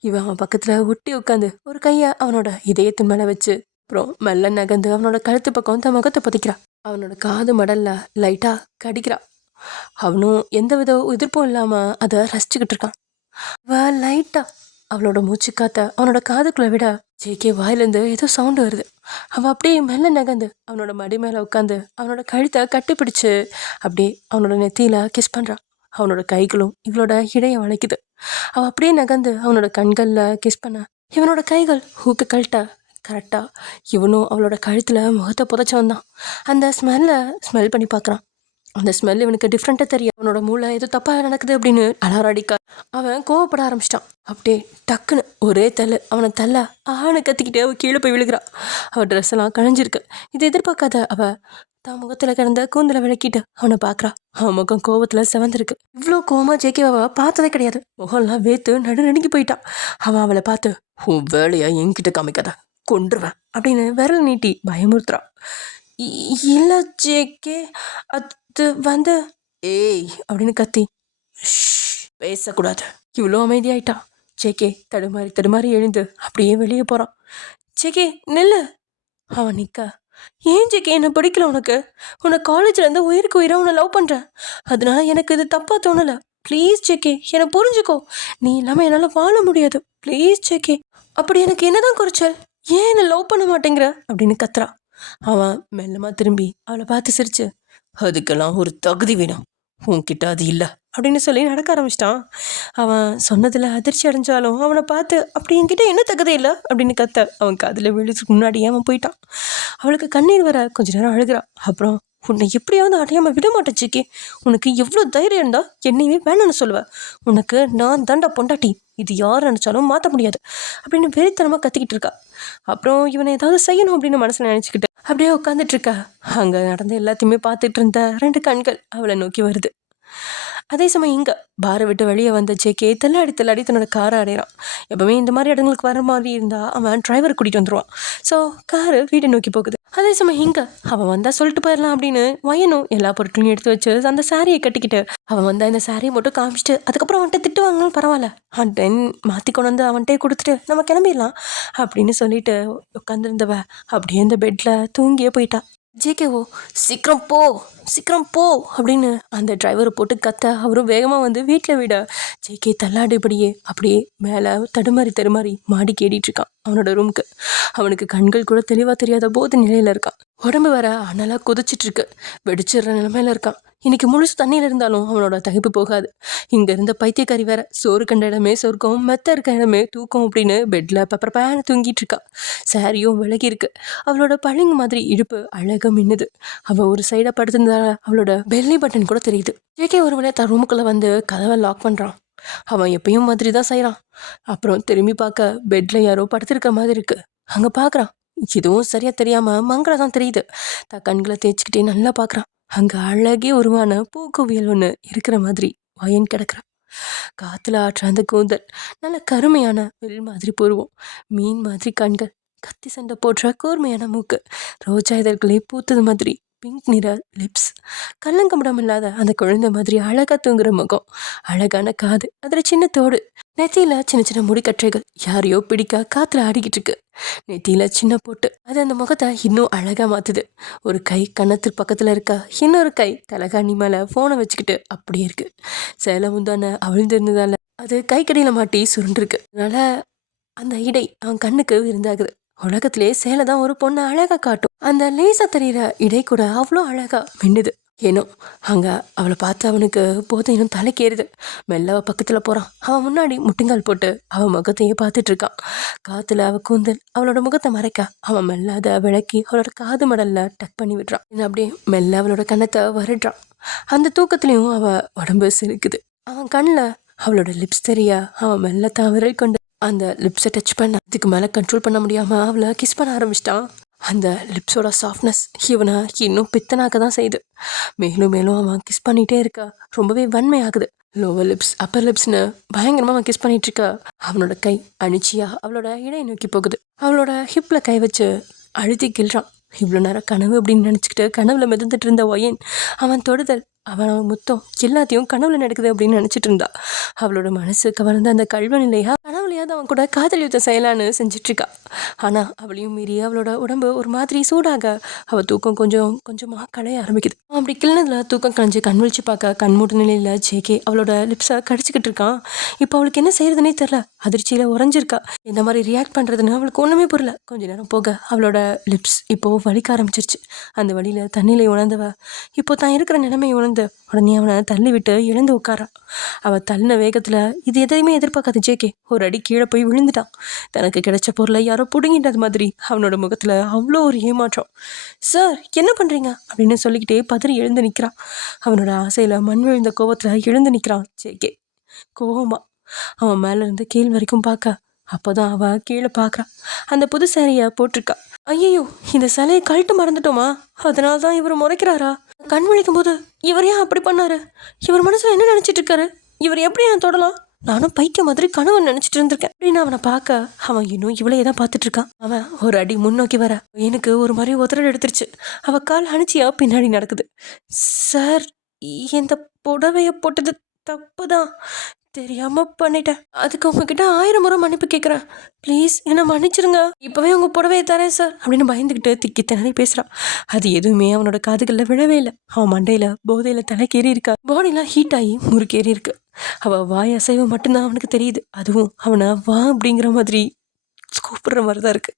இவன் அவன் பக்கத்தில் ஒட்டி உட்காந்து ஒரு கையை அவனோட இதயத்தின் மேலே வச்சு அப்புறம் மெல்ல நகர்ந்து அவனோட கழுத்து பக்கம் தன் முகத்தை பதிக்கிறான். அவனோட காது மடல்ல லைட்டாக கடிக்கிறான். அவனும் எந்தவித எதிர்ப்பும் இல்லாமல் அதை ரசிச்சுக்கிட்டு இருக்கான். அவள் லைட்டாக அவளோட மூச்சு காத்த அவனோட காதுக்குள்ளே விட ஜேகே வாயிலேருந்து ஏதோ சவுண்டு வருது. அவள் அப்படியே மெல்ல நகர்ந்து அவனோட மடி மேலே உட்காந்து அவனோட கழுத்தை கட்டிப்பிடிச்சு அப்படியே அவனோட நெத்தியில் கிஸ் பண்ணுறான். அவனோட கைகளும் இவளோட இடையை வளைக்குது. அவள் அப்படியே நகர்ந்து அவனோட கண்களில் கிஸ் பண்ண இவனோட கைகள் ஹூக்கு கழட்ட கரெக்டாக இவனும் அவளோட கழுத்தில் முகத்தை புதைச்சி வந்தான். அந்த ஸ்மெல் பண்ணி பார்க்குறான். அந்த ஸ்மெல் இவனுக்கு டிஃப்ரெண்ட்டாக தெரியும். அவனோட மூளை ஏதோ தப்பாக நடக்குது அப்படின்னு அலாரம் அடிக்க அவன் கோவப்பட ஆரம்பிச்சிட்டான். அப்படியே டக்குன்னு ஒரே அவனை ஆணை கத்திக்கிட்டே அவள் கீழே போய் விழுகிறான். அவள் ட்ரெஸ் எல்லாம் கழிஞ்சிருக்கு. இதை எதிர்பார்க்காத அவள் தான் முகத்தில் கிடந்த கூந்தலை விளக்கிட்டு அவனை பார்க்குறா. அவன் முகம் கோவத்தில் செவந்திருக்கு. இவ்வளோ கோவமாக ஜேகே அவள் பார்த்ததே கிடையாது. முகம்லாம் வேத்து நடுநடுங்கி போயிட்டான். அவன் அவளை பார்த்து, உன் வேலையை என்கிட்ட காமிக்காத, கொன்றுவேன் அப்படின்னு விரல் நீட்டி பயமுறுத்துறான். இல்லை ஜேகே, அது ஏய் அப்படின்னு கத்தி பேசக்கூடாது. இவ்வளோ அமைதியாயிட்டான். ஜேகே தடுமாறி எழுந்து அப்படியே வெளியே போகிறான். ஜேகே நில்லு. அவன் நிற்க, ஏன் ஜேகே என்னை பிடிக்கல உனக்கு, உன்னை காலேஜ்லேருந்து உயிருக்கு உயிராக உன்னை லவ் பண்ணுறேன், அதனால எனக்கு இது தப்பாக தோணலை, ப்ளீஸ் ஜேகே என்னை புரிஞ்சுக்கோ, நீ இல்லாமல் என்னால் வாழ முடியாது, ப்ளீஸ் ஜேகே. அப்படி எனக்கு என்னதான் குறைச்சல், ஏன் என்னை லவ் பண்ண மாட்டேங்கிற அப்படின்னு கத்துறா. அவன் மெல்லமாக திரும்பி அவளை பார்த்து சிரிச்சு, அதுக்கெல்லாம் ஒரு தகுதி வேணும், உன்கிட்ட அது இல்லை அப்படின்னு சொல்லி நடக்க ஆரம்பிச்சிட்டான். அவன் சொன்னதில் அதிர்ச்சி அடைஞ்சாலும் அவனை பார்த்து, அப்படி என்கிட்ட என்ன தகுதி இல்லை அப்படின்னு கத்த அவன் காதில் விழுறதுக்கு முன்னாடியே அவன் போயிட்டான். அவளுக்கு கண்ணீர் வர கொஞ்ச நேரம் அழுகிறான். அப்புறம், உன்னை எப்படியாவது அடையாமல் விட மாட்டேன் ஜேகே, உனக்கு எவ்வளோ தைரியம் இருந்தால் என்னையுமே வேணும்னு சொல்லுவேன், உனக்கு நான் தாண்டா பொண்டாட்டி, இது யார் நினச்சாலும் மாற்ற முடியாது அப்படின்னு வெறித்தனமாக கத்திக்கிட்டு இருக்கா. அப்புறம் இவனை ஏதாவது செய்யணும் அப்படின்னு மனசில் நினச்சிக்கிட்டு அப்படியே உட்காந்துட்டு இருக்கா. அங்கே நடந்த எல்லாத்தையுமே பார்த்துட்டு இருந்த 2 கண்கள் அவளை நோக்கி வருது. அதே சமயம் இங்கே பாரை விட்டு வெளியே வந்த ஜேகே தள்ளாடி தள்ளாடி தன்னோட காரை அடையிறான். எப்பவுமே இந்த மாதிரி இடங்களுக்கு வர மாதிரி இருந்தால் அவன் டிரைவர் கூட்டிகிட்டு வந்துடுவான். ஸோ காரு வீட்டை நோக்கி போகுது. அதே சமயம் இங்கே அவன் வந்தால் சொல்லிட்டு போயிடலாம் அப்படின்னு வயனும் எல்லா பொருட்களையும் எடுத்து வச்சு அந்த சாரியை கட்டிக்கிட்டு அவன் வந்தால் இந்த சாரியை மட்டும் காமிச்சிட்டு அதுக்கப்புறம் அவன்கிட்ட திட்டு வாங்கினாலும் பரவாயில்ல, டென் மாற்றி கொண்டு வந்து அவன்கிட்டே கொடுத்துட்டு நம்ம கிளம்பிடலாம் அப்படின்னு சொல்லிட்டு உட்காந்துருந்தவ அப்படியே இந்த பெட்டில் தூங்கியே போயிட்டா. ஜேகேவோ சீக்கிரம் போ சீக்கிரம் போ அப்படின்னு அந்த டிரைவரை போட்டு கத்த அவரும் வேகமாக வந்து வீட்டில் விட ஜேகே தள்ளாடிபடியே அப்படியே மேலே தடுமாறி மாடி கேடிட்டுருக்கான் அவனோட ரூமுக்கு. அவனுக்கு கண்கள் கூட தெளிவாக தெரியாத போது நிலையில் இருக்கான். உடம்பு வர அனலாக கொதிச்சிட்ருக்கு. வெடிச்சிடுற நிலைமையில இருக்கான். இன்னைக்கு முழுசு தண்ணியில் இருந்தாலும் அவனோட தகைப்பு போகாது. இங்கே இருந்த பைத்தியக்காரி வேற சோறு கண்ட இடமே சொர்க்கம், மெத்த இருக்க இடமே தூக்கம் அப்படின்னு பெட்டில் பெப்பர் பேன தூங்கிட்டு இருக்கா. சாரியும் விலகி இருக்கு. அவளோட பளிங்கு மாதிரி இடுப்பு அழகாக மின்னுது. அவள் ஒரு சைடாக படுத்திருந்தால அவளோட பெல்லி பட்டன் கூட தெரியுது. ஜேகே ஒரு வேளை தன் ரூமுக்குள்ளே வந்து கதவை லாக் பண்ணுறான். அவன் எப்பயும் மாதிரி தான் செய்கிறான். அப்புறம் திரும்பி பார்க்க பெட்டில் யாரோ படுத்திருக்க மாதிரி இருக்கு. அங்கே பார்க்குறான். எதுவும் சரியாக தெரியாமல் மங்கள தான் தெரியுது. கண்களை தேய்ச்சிக்கிட்டே நல்லா பார்க்குறான். அங்கே அழகே உருவான பூக்குவியல் ஒன்று இருக்கிற மாதிரி வயன் கிடக்குறான். காற்றுல ஆற்ற அந்த கூந்தல் நல்ல கருமையான வில் மாதிரி பூர்வம், மீன் மாதிரி கண்கள், கத்தி சண்டை போடுற கூர்மையான மூக்கு, ரோஜா இதழ்களே பூத்தது மாதிரி பிங்க் நிற லிப்ஸ், கள்ளங்கம்படம் இல்லாத அந்த குழந்தை மாதிரி அழகாக தூங்குற முகம், அழகான காது, அதில் சின்ன தோடு, நெத்தியில் சின்ன சின்ன முடிக்கற்றைகள் யாரையோ பிடிக்க காற்றுல ஆடிக்கிட்டு இருக்கு. நெத்தியில் சின்ன போட்டு அது அந்த முகத்தை இன்னும் அழகாக மாற்றுது. ஒரு கை கன்னத்து பக்கத்தில் இருக்கா, இன்னொரு கை தலகாணி மேலே ஃபோனை வச்சுக்கிட்டு அப்படியே இருக்கு. சேலை முந்தான அவிழ்ந்திருந்ததால அது கைக்கடியில் மாட்டி சுருண்டிருக்கு. அதனால அந்த இடை அவன் கண்ணுக்கு விருந்தாகுது. உலகத்திலே சேலை தான் ஒரு பொண்ணை அழகாக காட்டும். அந்த லேசா தெரிகிற இடை கூட அவ்வளோ அழகாக மின்னுது. ஏனோ அங்கே அவளை பார்த்து அவனுக்கு போதும் இன்னும் தலைக்கேறுது. மெல்ல அவள் பக்கத்தில் போகிறான். அவன் முன்னாடி முட்டிங்கால் போட்டு அவன் முகத்தையே பார்த்துட்டு இருக்கான். காற்றுல அவள் கூந்தல் அவளோட முகத்தை மறைக்க அவன் மெல்ல அதை விளக்கி அவளோட காது மடலில் டக் பண்ணி விடுறான். அப்படியே மெல்ல அவளோட கன்னத்தை வருடுறான். அந்த தூக்கத்துலேயும் அவள் உடம்பு சிரிக்குது. அவன் கண்ணில் அவளோட லிப்ஸ் தெரிய அவன் மெல்ல தான் விரல் கொண்டு அந்த லிப்ஸை டச் பண்ண அதுக்கு மேலே கண்ட்ரோல் பண்ண முடியாமல் அவளை கிஸ் பண்ண ஆரம்பிச்சிட்டான். அந்த லிப்ஸோட சாஃப்ட்னஸ் இவனை இன்னும் பித்தனாக்க தான் செய்யுது. மேலும் மேலும் அவன் கிஸ் பண்ணிகிட்டே இருக்கா. ரொம்பவே வன்மையாகுது. லோவர் லிப்ஸ் அப்பர் லிப்ஸ்னு பயங்கரமாக அவன் கிஸ் பண்ணிட்டு இருக்கா. அவனோட கை அணிச்சியா அவளோட இடை நோக்கி போகுது. அவளோட ஹிப்பில் கை வச்சு அழுத்தி கிள்றான். இவ்வளோ நேரம் கனவு அப்படின்னு நினச்சிக்கிட்டு கனவுல மிதந்துட்டு இருந்த ஒயன் அவன் தொடுதல் அவன் முத்தம் எல்லாத்தையும் கனவுல நடக்குது அப்படின்னு நினச்சிட்டு இருந்தா. அவளோட மனசு கவர்ந்த அந்த கல்வ நிலையா கனவுலையாவது அவன் கூட காதல் யுத்த செயலான்னு செஞ்சிட்ருக்கா. ஆனால் அவளையும் மீறி அவளோட உடம்பு ஒரு மாதிரி சூடாக அவள் தூக்கம் கொஞ்சம் கொஞ்சமாக களைய ஆரம்பிக்குது. அப்படி கிளனதுல தூக்கம் கலைஞ்சு கண் விழிச்சு பார்க்க கண்மூட்ட நிலையில் ஜேகே அவளோட லிப்ஸை கடிச்சிக்கிட்டு இருக்கான். இப்போ அவளுக்கு என்ன செய்யறதுனே தெரில. அதிர்ச்சியில் உறைஞ்சிருக்கா. எந்த மாதிரி ரியாக்ட் பண்ணுறதுன்னு அவளுக்கு ஒன்றுமே புரியல. கொஞ்ச நேரம் போக அவளோட லிப்ஸ் இப்போது வலிக்க ஆரம்பிச்சிருச்சு. அந்த வழியில் தண்ணியில உணர்ந்தவ இப்போ தான் இருக்கிற நிலைமை உணர்ந்து உடனே அவனை தள்ளி விட்டு எழுந்து உட்காரா. அவள் தள்ளின வேகத்தில் இது எதையுமே எதிர்பார்க்காத ஜேகே ஒரு அடி கீழே போய் விழுந்துட்டான். தனக்கு கிடைச்ச பொருளை யாரோ பிடுங்கிட்டது மாதிரி அவனோட முகத்தில் அவ்வளோ ஒரு ஏமாற்றம். சார் என்ன பண்ணுறீங்க அப்படின்னு சொல்லிக்கிட்டே பதறி எழுந்து நிற்கிறான். அவனோட ஆசையில் மண் விழுந்த கோவத்தில் எழுந்து நிற்கிறான் ஜேகே கோவமா. அவன் மேலேருந்து கீழ் வரைக்கும் பார்க்க அப்போதான் அவள் கீழே பார்க்குறான். அந்த புது சேலையை போட்டிருக்கா. ஐயோ இந்த சிலையை கழட்டு மறந்துட்டோமா, அதனால தான் இவர் முறைக்கிறாரா? கண் விழிக்கும் போது இவர் ஏன் அப்படி பண்ணாரு? இவர் மனசில் என்ன நினச்சிட்டு இருக்காரு? இவர் எப்படி நான் தொடலாம்? நானும் பைத்திய மாதிரி கனவு நினச்சிட்டு இருந்திருக்கேன் அப்படின்னு அவனை பார்க்க அவன் இன்னும் இவளையே தான் பார்த்துட்டு இருக்கான். அவன் ஒரு அடி முன்னோக்கி வர எனக்கு ஒரு மாதிரி உதறல் எடுத்துருச்சு. அவள் கால் அணிச்சியா பின்னாடி நடக்குது. சார் இந்த புடவையை போட்டது தப்பு தான், தெரியாம பண்ணிட்டேன். அதுக்கு உங்ககிட்ட 1000 முறை மன்னிப்பு கேட்குறேன். ப்ளீஸ் என்னை மன்னிச்சிருங்க. இப்போவே உங்கள் புடவையை தரேன் சார் அப்படின்னு பயந்துக்கிட்டு திக்கி திணறி பேசுகிறான். அது எதுவுமே அவனோட காதுகளில் விழவே இல்லை. அவன் மண்டையில் போதையில் தலைக்கேறி இருக்கா. பாடிலாம் ஹீட் ஆகி முறுக்கேறி இருக்கு. அவள் வாய் அசைவு மட்டும்தான் அவனுக்கு தெரியுது. அதுவும் அவனை வா அப்படிங்கிற மாதிரி கூப்பிடுற மாதிரி தான் இருக்குது.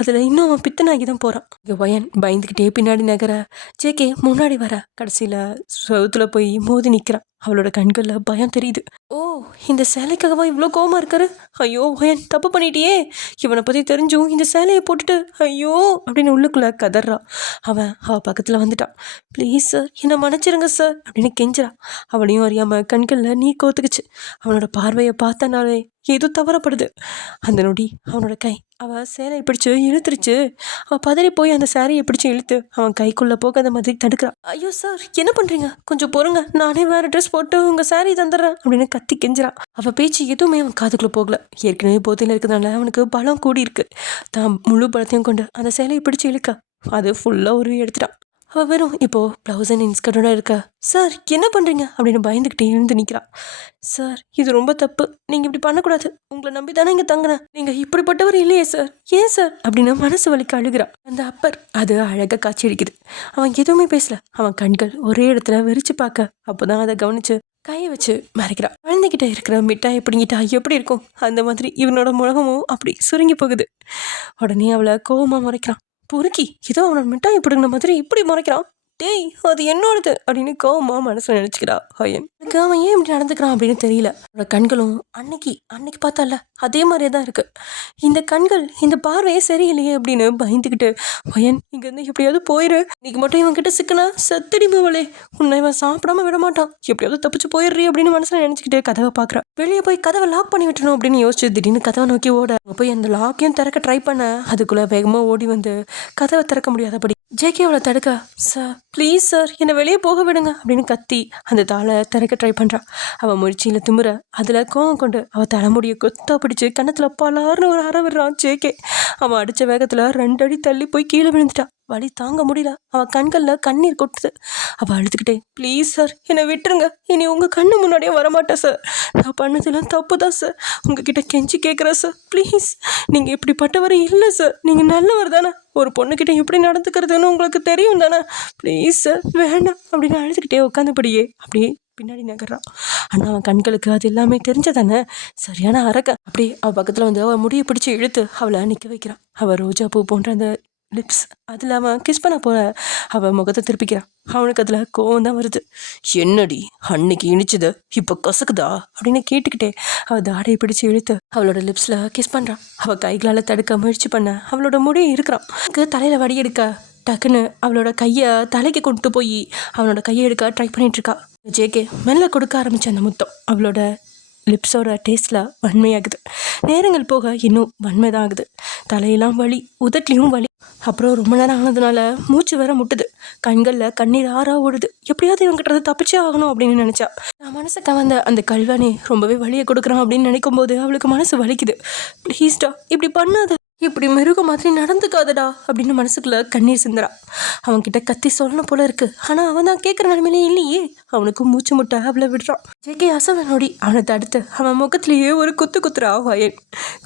அதில் இன்னும் அவன் பித்தனாகி தான் போகிறான். இங்கே வயன் பயந்துக்கிட்டே பின்னாடி நகர ஜேகே முன்னாடி வர கடைசியில் சவுத்துல போய் மோதி நிற்கிறான். அவளோட கண்களில் பயம் தெரியுது. ஓ இந்த சேலைக்காகவா இவ்வளோ கோவமாக இருக்காரு? ஐயோ வயன் தப்பு பண்ணிட்டியே. இவனை பற்றி தெரிஞ்சும் இந்த சேலையை போட்டுட்டு ஐயோ அப்படின்னு உள்ளுக்குள்ளே கதறான். அவள் பக்கத்தில் வந்துட்டான். ப்ளீஸ் சார் என்னை மன்னிச்சிருங்க சார் அப்படின்னு கெஞ்சிறான். அவனையும் அறியாமல் கண்களில் நீ கோத்துக்குச்சு. அவனோட பார்வையை பார்த்தனாலே ஏதோ தவறப்படுது. அந்த நொடி அவனோட கை அவள் சேலையை பிடிச்சி இழுத்துருச்சு. அவள் பதறி போய் அந்த சாரியை பிடிச்சி இழுத்து அவன் கைக்குள்ளே போக அந்த மாதிரி தடுக்கிறான். ஐயோ சார் என்ன பண்ணுறீங்க, கொஞ்சம் பொறுங்க, நானே வேறு ட்ரெஸ் போட்டு உங்கள் சாரி தந்துடுறேன் அப்படின்னு கத்தி கெஞ்சிறான். அவள் பேச்சு எதுவுமே அவன் காதுக்குள்ளே போகல. ஏற்கனவே போதையில் இருக்கிறதுனால அவனுக்கு பலம் கூடி இருக்கு. தான் முழு பலத்தையும் கொண்டு அந்த சேலையை பிடிச்சி இழுக்க அது ஃபுல்லாக உருவி எடுத்துட்டான். அவள் வெறும் இப்போது ப்ளவுஸ் அண்ட் இன்ஸ்கர்ட்டோட இருக்கா. சார் என்ன பண்ணுறீங்க அப்படின்னு பயந்துக்கிட்டே எழுந்து நிற்கிறான். சார் இது ரொம்ப தப்பு, நீங்கள் இப்படி பண்ணக்கூடாது, உங்களை நம்பி தானே இங்கே தங்கினேன், நீங்கள் இப்படிப்பட்டவர் இல்லையே சார், ஏன் சார் அப்படின்னு மனசு வலிக்க அழுகிறான். அந்த அப்பர் அது அழகாக காட்சி அடிக்குது. அவன் எதுவுமே பேசல. அவன் கண்கள் ஒரே இடத்துல வெறிச்சு பார்க்க அப்போ தான் அதை கவனிச்சு கையை வச்சு மறைக்கிறான். குழந்தைகிட்ட இருக்கிற மிட்டாய் எப்படிங்கிட்டா எப்படி இருக்கும் அந்த மாதிரி இவனோட முகமும் அப்படி சுருங்கி போகுது. உடனே அவளை கோவமாக முறைக்கிறான். பொறுக்கி ஏதோ அவனோட மிட்டாயை பிடுங்கின மாதிரி இப்படி முறைக்கிறான். டேய் அது என்னோடது அப்படின்னு கோவமா மனசுல நினைச்சுக்கிறா ஹயன். எனக்கு அவன் ஏன் இப்படி நடந்துக்கிறான் அப்படின்னு தெரியல. அவனோட கண்களும் அன்னைக்கு பார்த்தால அதே மாதிரியே தான் இருக்கு. இந்த கண்கள் இந்த பார்வையே சரியில்லையே அப்படின்னு பயந்துக்கிட்டு ஹயன் இங்க இருந்து எப்படியாவது போயிரு, இன்னைக்கு மட்டும் இவன் கிட்ட சிக்கனா சத்தடி போவலே, உன்னை இவன் சாப்பிடாம விட மாட்டான், எப்படியாவது தப்பிச்சு போயிடுறீ அப்படின்னு மனசுல நினைச்சுக்கிட்டு கதவை பாக்குறான். வெளியே போய் கதவை லாக் பண்ணி விட்டணும் அப்படின்னு யோசிச்சு திடீர்னு கதவை நோக்கி ஓட போய் அந்த லாக்கையும் திறக்க ட்ரை பண்ண அதுக்குள்ள வேகமா ஓடி வந்து கதவை திறக்க முடியாதபடி ஜேகே அவளை தடுக்க. சார் ப்ளீஸ் சார் என்னை வெளியே போக விடுங்க அப்படின்னு கத்தி அந்த தாளை திறக்க ட்ரை பண்ணுறான். அவள் முயற்சியில் திமுற அதில் கோவம் கொண்டு அவள் தலைமுடியை கொத்தா பிடிச்சி கன்னத்தில் பலார்னு ஒரு அற விடுறான் ஜேகே. அவன் அடித்த வேகத்தில் 2 அடி தள்ளி போய் கீழே விழுந்துட்டான். வலி தாங்க முடியல. அவன் கண்களில் கண்ணீர் கொட்டுது. அவள் அழுதுகிட்டே ப்ளீஸ் சார் என்னை விட்டுருங்க, இனி உங்கள் கண்ணு முன்னாடியே வரமாட்டேன் சார், நான் பண்ணதெல்லாம் தப்பு தான் சார், உங்ககிட்ட கெஞ்சி கேட்குறேன் சார், ப்ளீஸ் நீங்கள் இப்படிப்பட்டவர் இல்லை சார், நீங்கள் நல்லவர் தானே, ஒரு பொண்ணுக்கிட்ட எப்படி நடந்துக்கிறதுன்னு உங்களுக்கு தெரியும் தானே, ப்ளீஸ் சார் வேண்டாம் அப்படின்னு அழுதுகிட்டே உட்காந்தபடியே அப்படியே பின்னாடி நகர்றான். ஆனால் அவன் கண்களுக்கு அது எல்லாமே தெரிஞ்சதானே சரியான அரக்க. அப்படியே அவள் பக்கத்தில் வந்து அவள் முடியை பிடிச்சி இழுத்து அவளை நிற்க வைக்கிறான். அவள் ரோஜா பூ போன்ற அந்த லிப்ஸ் அதில் அவன் கிஸ் பண்ண போல அவள் முகத்தை திருப்பிக்கிறான். அவனுக்கு அதில் கோவம் தான் வருது. என்னடி அன்னைக்கு இனிச்சது இப்போ கசக்குதா அப்படின்னு கேட்டுக்கிட்டே அவள் தாடையை பிடிச்சி இழுத்து அவளோட லிப்ஸில் கிஸ் பண்ணுறான். அவள் கைகளால் தடுக்க முயற்சி பண்ண அவளோட முடியை இருக்கிறான். தலையில் வடி எடுக்க டக்குன்னு அவளோட கையை தலைக்கு கொண்டு போய் அவனோட கையை எடுக்க ட்ரை பண்ணிகிட்ருக்கா. ஜேகே மெல்ல கொடுக்க ஆரம்பித்த அந்த முத்தம் அவளோட லிப்ஸோட டேஸ்ட்டில் வன்மையாகுது. நேரங்கள் போக இன்னும் வன்மை தான் ஆகுது. தலையெல்லாம் வலி, உதட்டிலையும் வலி. அப்புறம் ரொம்ப நேரம் ஆனதுனால மூச்சு வேற முட்டுது. கண்களில் கண்ணீர் ஆறா ஓடுது. எப்படியாவது இவங்கிட்ட தப்பிச்சே ஆகணும் அப்படின்னு நினச்சா. நான் மனசை கவர்ந்த அந்த கல்வானே ரொம்பவே வலியை கொடுக்குறான் அப்படின்னு நினைக்கும் போது அவளுக்கு மனசு வலிக்குது. ப்ளீஸ்டா இப்படி பண்ணாத, இப்படி மிருக மாதிரி நடந்துக்காதடா அப்படின்னு மனசுக்குள்ள கண்ணீர் சிந்துறா. அவன்கிட்ட கத்தி சொல்லணும் போல இருக்கு. ஆனால் அவன் தான் கேட்குற நிலைமையிலே இல்லையே. அவனுக்கு மூச்சு முட்டை அவளை விடுறான். ஜேகே அசவ நோடி அவனை தடுத்து அவன் முகத்திலேயே ஒரு குத்துறா வயன்.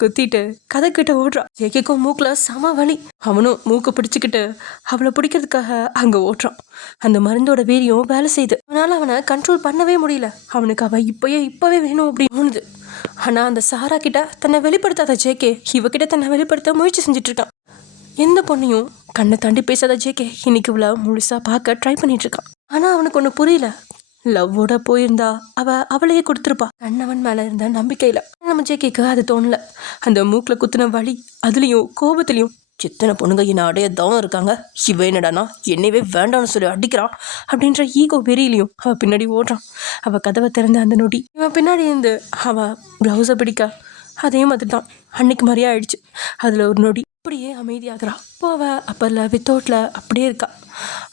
குத்திட்டு கதை கிட்ட ஓடுறான். ஜேகேக்கும் மூக்கில் சம வலி. அவனும் மூக்கை பிடிச்சிக்கிட்டு அவளை பிடிக்கிறதுக்காக அங்கே ஓட்டுறான். அந்த மருந்தோட வீரியம் வேலை செய்யுது. அவனால் அவனை கண்ட்ரோல் பண்ணவே முடியல. அவனுக்கு அவள் இப்போவே வேணும் அப்படின்னு தோணுது. ஆனால் அந்த சாரா கிட்ட தன்னை வெளிப்படுத்தாத ஜேகே இவகிட்ட தன்னை வெளிப்படுத்த முயற்சி செஞ்சுட்டு இருக்கான். எந்த பொண்ணையும் கண்ணை தாண்டி பேசாத ஜேகே இன்னைக்கு இவ்வளோ முழுசாக பார்க்க ட்ரை பண்ணிட்டு இருக்கான். ஆனால் அவனுக்கு ஒன்று புரியல. லவ்வோட போயிருந்தா அவளையே கொடுத்துருப்பா கண்ணவன் மேலே இருந்த நம்பிக்கையில். நம்ம ஜேகேக்கு அது தோணல. அந்த மூக்கில் குத்துன வலி அதுலேயும் கோபத்துலேயும் எத்தனை பொண்ணுங்க என்னை அடையதான் இருக்காங்க, இவன் என்னடானா என்னையவே வேண்டாம்னு சொல்லி அடிக்கிறான் அப்படின்ற ஈகோ வெறியிலையும் அவள் பின்னாடி ஓடுறான். அவள் கதவை திறந்த அந்த நொடி இவன் பின்னாடி இருந்து அவள் ப்ளவுஸை பிடிக்க அதே மாதிரி தான் அன்னைக்கு மாதிரியே ஆயிடுச்சு. அதில் ஒரு நொடி அப்படியே அமைதியாகிறான். இப்போ அவள் அப்பரில் வித்தவுட்டில் அப்படியே இருக்கா.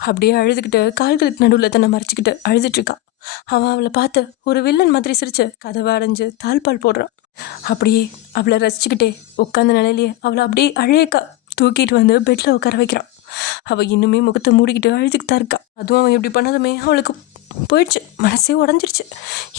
அப்படியே அழுதுகிட்டு கால்களுக்கு நடுவில் தன்னை மறைச்சிக்கிட்டு அழுதுட்டுருக்கா. அவன் அவளை பார்த்து ஒரு வில்லன் மாதிரி சிரிச்சு கதவை அடைஞ்சு தாழ்பால் போடுறான். அப்படியே அவளை ரசிச்சுக்கிட்டே உட்காந்த நிலையிலேயே அவளை அப்படியே அழையக்கா தூக்கிட்டு வந்து பெட்டில் உட்கார வைக்கிறான். அவள் இன்னுமே முகத்தை மூடிக்கிட்டு அழுதுகிட்டு தான் இருக்கா. அதுவும் அவன் இப்படி பண்ணதுமே அவளுக்கு போயிடுச்சு. மனசே உடஞ்சிருச்சு.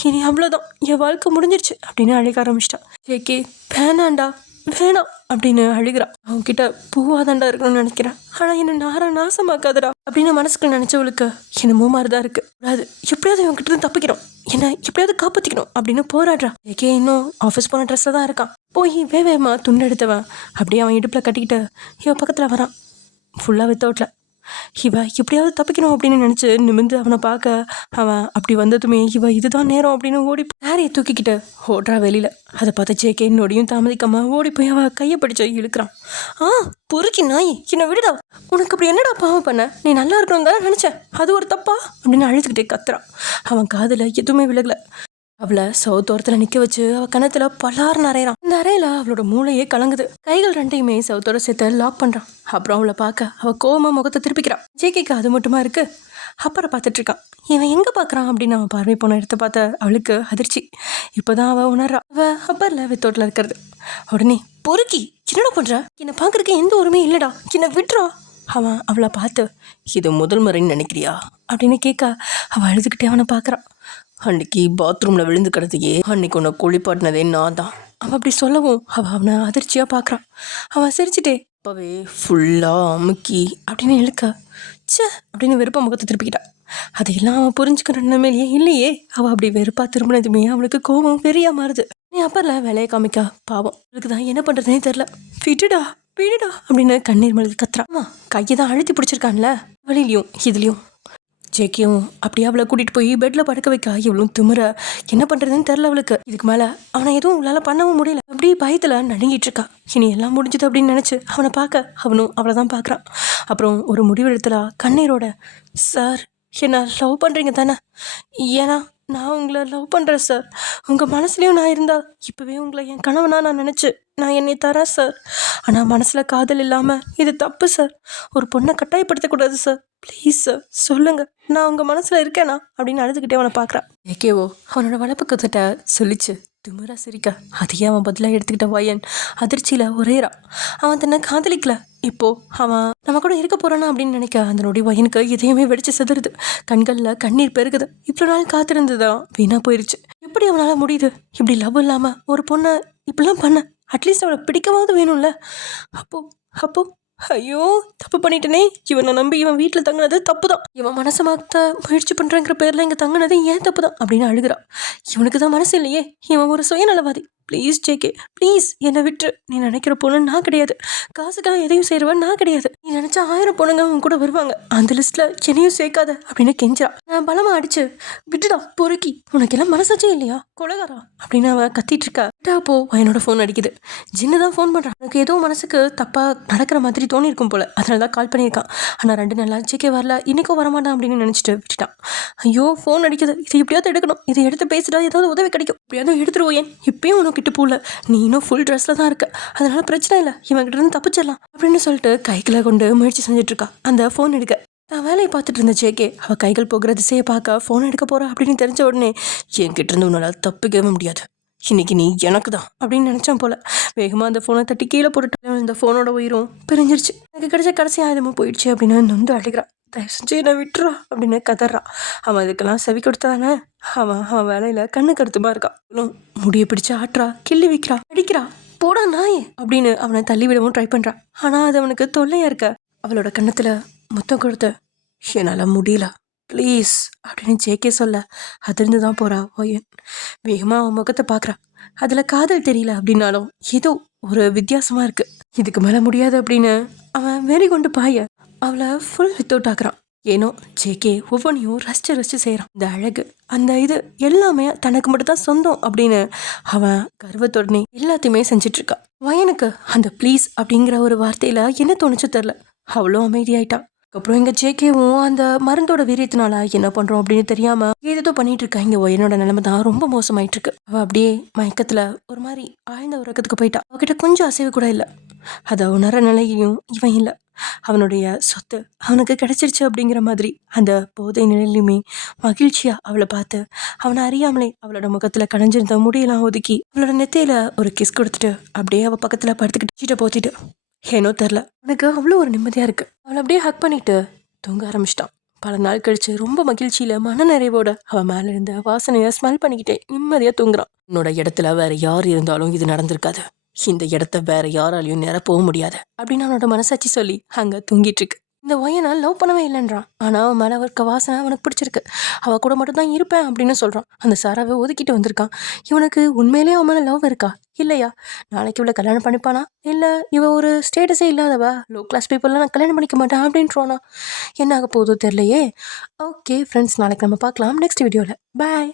இனி அவ்வளோதான், என் வாழ்க்கை முடிஞ்சிருச்சு அப்படின்னு அழைக்க ஆரம்பிச்சிட்டான். ஜேகே வேணாண்டா வேணாம் அப்படின்னு அழுகிறான். அவன்கிட்ட பூவாதாண்டா இருக்கணும்னு நினைக்கிறேன், ஆனால் என்னை நாசமாக்காதடா அப்படின்னு மனசுக்குள்ள நினச்சவளுக்கு என்னமோ மாதிரிதான் இருக்கு. அது எப்படியாவது இவன்கிட்ட இருந்து தப்பிக்கணும், என்னை எப்படியாவது காப்பாற்றிக்கணும் அப்படின்னு போராடுறா. ஜேகே இன்னும் ஆஃபீஸ் போன ட்ரெஸ்ஸில் தான் இருக்கான். போய் வேகமா துண்டு எடுத்தவன் அப்படியே அவன் இடுப்பில் கட்டிக்கிட்டு இவன் பக்கத்தில் வரான். ஃபுல்லாக வித்தவுட்டில் இவ எப்படியாவது தப்பிக்கணும் அப்படின்னு நினச்சி நிமிர்ந்து அவனை பார்க்க அவன் அப்படி வந்ததுமே இவ இதுதான் நேரம் அப்படின்னு ஓடி சாரியை தூக்கிக்கிட்டு ஓடுறா வெளியில். அதை பார்த்த ஜேகே நொடியும் தாமதிக்காம ஓடி போய் அவன் கையை பிடிச்சு இழுக்கிறான். பொறுக்கி நாய் என்னை விடுடா, உனக்கு அப்படி என்னடா பாவம் பண்ண, நீ நல்லா இருக்கணும் தானே நினச்சேன், அது ஒரு தப்பா அப்படின்னு அழுதுகிட்டே கத்துறான். அவன் காதில் எதுவுமே விலகலை. அவளை சவுத்தோரத்துல நிக்க வச்சு அவ கணத்துல பலார் அறையறான். இந்த அறையில அவளோட மூளையே கலங்குது. கைகள் ரெண்டையுமே சவுத்தோட சேர்த்து லாக் பண்றான். அப்புறம் அவளை பார்க்க அவ கோவமா முகத்தை திருப்பிக்கிறான். ஜேகேக்கு அது மட்டுமா இருக்கு. அப்புறம் பார்த்துட்டு இருக்கான். இவன் எங்க பாக்குறான் அப்படின்னு அவன் பார்வை போன இடத்த பார்த்த அவளுக்கு அதிர்ச்சி. இப்பதான் அவ உணர்றா அவ அப்பர்ல வித்தோட்டில் இருக்கிறது. உடனே பொறுக்கி என்னடா பண்ற, என்னை பாக்குறதுக்கு எந்த உரிமையும் இல்லடா, என்னை விட்டுறா. அவன் அவளை பார்த்து இது முதல் முறைன்னு நினைக்கிறியா அப்படின்னு கேட்க அவள் அழுதுகிட்டே அவனை பார்க்குறான். அன்னைக்கு பாத்ரூமில் விழுந்து கிடந்தையே, அன்னைக்கு உன்னை குளிப்பாட்டினதே நான் தான். அவன் அப்படி சொல்லவும் அவனை அதிர்ச்சியாக பார்க்குறான். அவன் சிரிச்சுட்டே அப்பவே ஃபுல்லாக அமுக்கி அப்படின்னு இழுக்க சே அப்படின்னு வெறுப்ப முகத்தை திருப்பிக்கிட்டான். அதையெல்லாம் அவன் புரிஞ்சுக்கிற நிலைமையிலேயே இல்லையே. அவள் அப்படி வெறுப்பாக திரும்பினதுமே அவளுக்கு கோபம் பெரியா மாறுது. நீ அப்பரில் வேலையை காமிக்கா பாவம் அவளுக்கு தான் என்ன பண்ணுறதுனே தெரில. விடுடா விடுடா அப்படின்னு கண்ணீர் மழுது கத்துறான். கையை தான் அழுத்தி பிடிச்சிருக்கான்ல வழியிலையும் இதுலையும். ஜேக்கியும் அப்படியே அவளை கூட்டிகிட்டு போய் பெட்டில் படுக்க வைக்க இவ்வளோ திமிர என்ன பண்ணுறதுன்னு தெரில அவளுக்கு. இதுக்கு மேலே அவனை எதுவும் அவளால் பண்ணவும் முடியல. அப்படியே பயத்தில் நடுங்கிட்டு இருக்கா. இனி எல்லாம் முடிஞ்சது அப்படின்னு நினச்சி அவனை பார்க்க அவனும் அவளை தான் பார்க்குறான். அப்புறம் ஒரு முடிவெடுத்தலா கண்ணீரோட சார் என்ன லவ் பண்ணுறீங்க தானே? ஏன்னா நான் உங்களை லவ் பண்ணுறேன் சார். உங்கள் மனசுலேயும் நான் இருந்தா இப்போவே உங்களை என் கணவனா நான் நினச்சி நான் என்னை தரேன் சார். ஆனால் மனசில் காதல் இல்லாமல் இது தப்பு சார். ஒரு பொண்ணை கட்டாயப்படுத்தக்கூடாது சார். ப்ளீஸ் சார் சொல்லுங்கள், நான் உங்கள் மனசில் இருக்கேனா அப்படின்னு அழுதுகிட்டே அவனை பார்க்குறான். ஏகேவோ அவனோட வளர்ப்பு கத்துட்ட சொல்லிச்சு திமிரா சிரிக்க. அதையே அவன் பதிலாக எடுத்துக்கிட்ட வயன் அதிர்ச்சியில் ஒரேறான். அவன் தன்னை காதலிக்கல. இப்போ அவன் நம்ம கூட இருக்க போறானா அப்படின்னு நினைக்க அந்த நொடி வயனுக்கு எதையுமே வெடிச்சு செதுருது. கண்களில் கண்ணீர் பெருகுது. இவ்வளோ நாள் காத்திருந்ததான் வீணா போயிடுச்சு. எப்படி அவனால் முடியுது இப்படி லவ் இல்லாமல் ஒரு பொண்ணை இப்படிலாம் பண்ண? அட்லீஸ்ட் அவளை பிடிக்கவாது வேணும்ல. அப்போ ஐயோ தப்பு பண்ணிட்டனே. இவனை நம்பி இவன் வீட்டில் தங்கினது தப்பு தான். இவன் மனசை மாற்ற முயற்சி பண்ணுறங்கிற பேரில் இங்கே தங்கினது ஏன் தப்பு தான் அப்படின்னு அழுகிறான். இவனுக்கு தான் மனசு இல்லையே. இவன் ஒரு சுயநலவாதி. ப்ளீஸ் ஜேகே ப்ளீஸ் என்னை விட்டு. நீ நினைக்கிற பொண்ணு நான் கிடையாது. காசுக்காக எதையும் செய்கிறவன் நான் கிடையாது. நீ நினச்சா 1000 பொண்ணுங்க அவன் கூட வருவாங்க. அந்த லிஸ்ட்டில் என்னையும் சேர்க்காத அப்படின்னு கெஞ்சிரான். நான் பலமாக அடிச்சு விட்டுடா பொறுக்கி, உனக்கு எல்லாம் மனசாச்சே இல்லையா கொலகாரா அப்படின்னு அவன் கத்திட்டு இருக்கா. அப்போ என்னோட ஃபோன் அடிக்குது. ஜின்னு தான் ஃபோன் பண்ணுறான். எனக்கு ஏதோ மனசுக்கு தப்பாக நடக்கிற மாதிரி தோணியிருக்கும் போல, அதனால தான் கால் பண்ணியிருக்கான். ஆனால் 2 நாளாக ஜேகே வரல, இன்றைக்கும் வரமாட்டான் அப்படின்னு நினச்சிட்டு விட்டுட்டான். ஐயோ ஃபோன் அடிக்குது, இது எப்படியாவது எடுக்கணும். இதை எடுத்து பேசிட்டா ஏதாவது உதவி கிடைக்கும். எப்படியாவது எடுத்துருவோம். ஏன் இப்பயும் உனக்கிட்ட போகல, நீ இன்னும் ஃபுல் ட்ரெஸ்ஸில் தான் இருக்க, அதனால பிரச்சனை இல்லை, இவன்கிட்ட இருந்து தப்பிச்சிடலாம் அப்படின்னு சொல்லிட்டு கைகளை கொண்டு முயற்சி செஞ்சுட்டு இருக்கா அந்த ஃபோன் எடுக்க. நான் வேலையை பார்த்துட்டு இருந்த ஜேகே அவள் கைகள் போகிற திசையை பார்க்க ஃபோன் எடுக்க போகிறா அப்படின்னு தெரிஞ்ச உடனே என்கிட்ட இருந்து உன்னால் தப்பிக்கவே முடியாது, இன்னைக்கு நீ எனக்கு தான் அப்படின்னு நினச்சான் போல. வேகமாக அந்த ஃபோனை தட்டி கீழே போட்டுட்டு இந்த ஃபோனோட உயிரும் பிரிஞ்சிருச்சு. எனக்கு கிடைச்ச கடைசி ஆயுதமும் போயிடுச்சு அப்படின்னு நொந்து அழுகிறான். தயவு செஞ்சு என்னை விட்டுறா அப்படின்னு கதறான். அவன் அதுக்கெல்லாம் செவி கொடுத்தானே. அவன் வேலையில் கண்ணு கருத்துமா இருக்கான். முடியை பிடிச்சு ஆட்டுறா, கிள்ளி வைக்கிறா, அடிக்கிறா, போடா நாயே அப்படின்னு அவனை தள்ளிவிடவும் ட்ரை பண்ணுறான். ஆனால் அது அவனுக்கு தொல்லையாக இருக்க. அவளோட கண்ணத்தில் முத்தம் கொடுத்து என்னால் முடியல ப்ளீஸ் அப்படின்னு ஜேகே சொல்ல அதிர்ந்து தான் போகிறா ஓயன். வேகமாக அவன் முகத்தை பார்க்குறான். அதில் காதல் தெரியல அப்படின்னாலும் ஏதோ ஒரு வித்தியாசமாக இருக்குது. இதுக்கு மேலே முடியாது அப்படின்னு அவன் வெறி கொண்டு பாய அவளை ஃபுல் வித்தவுட் ஆக்குறான். ஏனோ ஜேகே ஒவ்வொன்றையும் ரசிச்சு செய்கிறான். இந்த அழகு அந்த இது எல்லாமே தனக்கு மட்டும் தான் சொந்தம் அப்படின்னு அவன் கர்வத்தோடனே எல்லாத்தையுமே செஞ்சிட்ருக்கான். வயனுக்கு அந்த ப்ளீஸ் அப்படிங்கிற ஒரு வார்த்தையில் என்ன தோணுச்சு தெரில, அவ்வளோ அமைதியாயிட்டான். அப்புறம் எங்கள் ஜேகேவும் அந்த மருந்தோட வீரியத்தினால என்ன பண்ணுறோம் அப்படின்னு தெரியாமல் ஏதோ பண்ணிட்டு இருக்கா. இங்கே ஒயனோட நிலைமை தான் ரொம்ப மோசமாயிட்டு இருக்கு. அவள் அப்படியே மயக்கத்தில் ஒரு மாதிரி ஆழ்ந்த உறக்கத்துக்கு போயிட்டா. அவகிட்ட கொஞ்சம் அசைவு கூட இல்லை. அதை உணர நிலையும் இவன் இல்லை. அவனுடைய சொத்து அவனுக்கு கிடைச்சிருச்சு அப்படிங்கிற மாதிரி அந்த போதை நிலையிலுமே மகிழ்ச்சியா அவளை பார்த்து அவனை அறியாமலே அவளோட முகத்துல கடைஞ்சிருந்த முடியெல்லாம் ஒதுக்கி அவளோட நெத்தையில ஒரு கிஸ் கொடுத்துட்டு அப்படியே அவள் பக்கத்துல படுத்துக்கிட்டு சீட்டை போத்திட்டு ஏனோ தெரில எனக்கு அவ்வளோ ஒரு நிம்மதியாக இருக்குது. அவளை அப்படியே ஹக் பண்ணிட்டு தூங்க ஆரம்பிச்சிட்டான். பல நாள் கழிச்சு ரொம்ப மகிழ்ச்சியில் மன நிறைவோட அவன் மேலே இருந்த வாசனையை ஸ்மெல் பண்ணிக்கிட்டே நிம்மதியாக தூங்குறான். உன்னோட இடத்துல வேற யார் இருந்தாலும் இது நடந்திருக்காது, இந்த இடத்த வேற யாராலையும் நிரப்பவும் முடியாது அப்படின்னு அவனோட மனசாட்சி சொல்லி அங்கே தூங்கிட்டு இருக்கு. இந்த ஒயனால் லவ் பண்ணவே இல்லைன்றான். ஆனால் அவன் மேலே இருக்க வாசனை அவனுக்கு பிடிச்சிருக்கு. அவள் கூட மட்டும் தான் இருப்பேன் அப்படின்னு சொல்கிறான். அந்த சாராவை ஒதுக்கிட்டு வந்திருக்கான். இவனுக்கு உண்மையிலேயே அவன் மேலே லவ் இருக்கா இல்லையா? நாளைக்கு இவளை கல்யாணம் பண்ணிப்பானா இல்லை இவ ஒரு ஸ்டேட்டஸே இல்லாதவா, லோ கிளாஸ் பீப்புளெலாம் நான் கல்யாணம் பண்ணிக்க மாட்டேன் அப்படின்றானா? என்ன ஆக போகுதோ தெரியலையே. ஓகே ஃப்ரெண்ட்ஸ், நாளைக்கு நம்ம பார்க்கலாம் நெக்ஸ்ட் வீடியோவில். பாய்.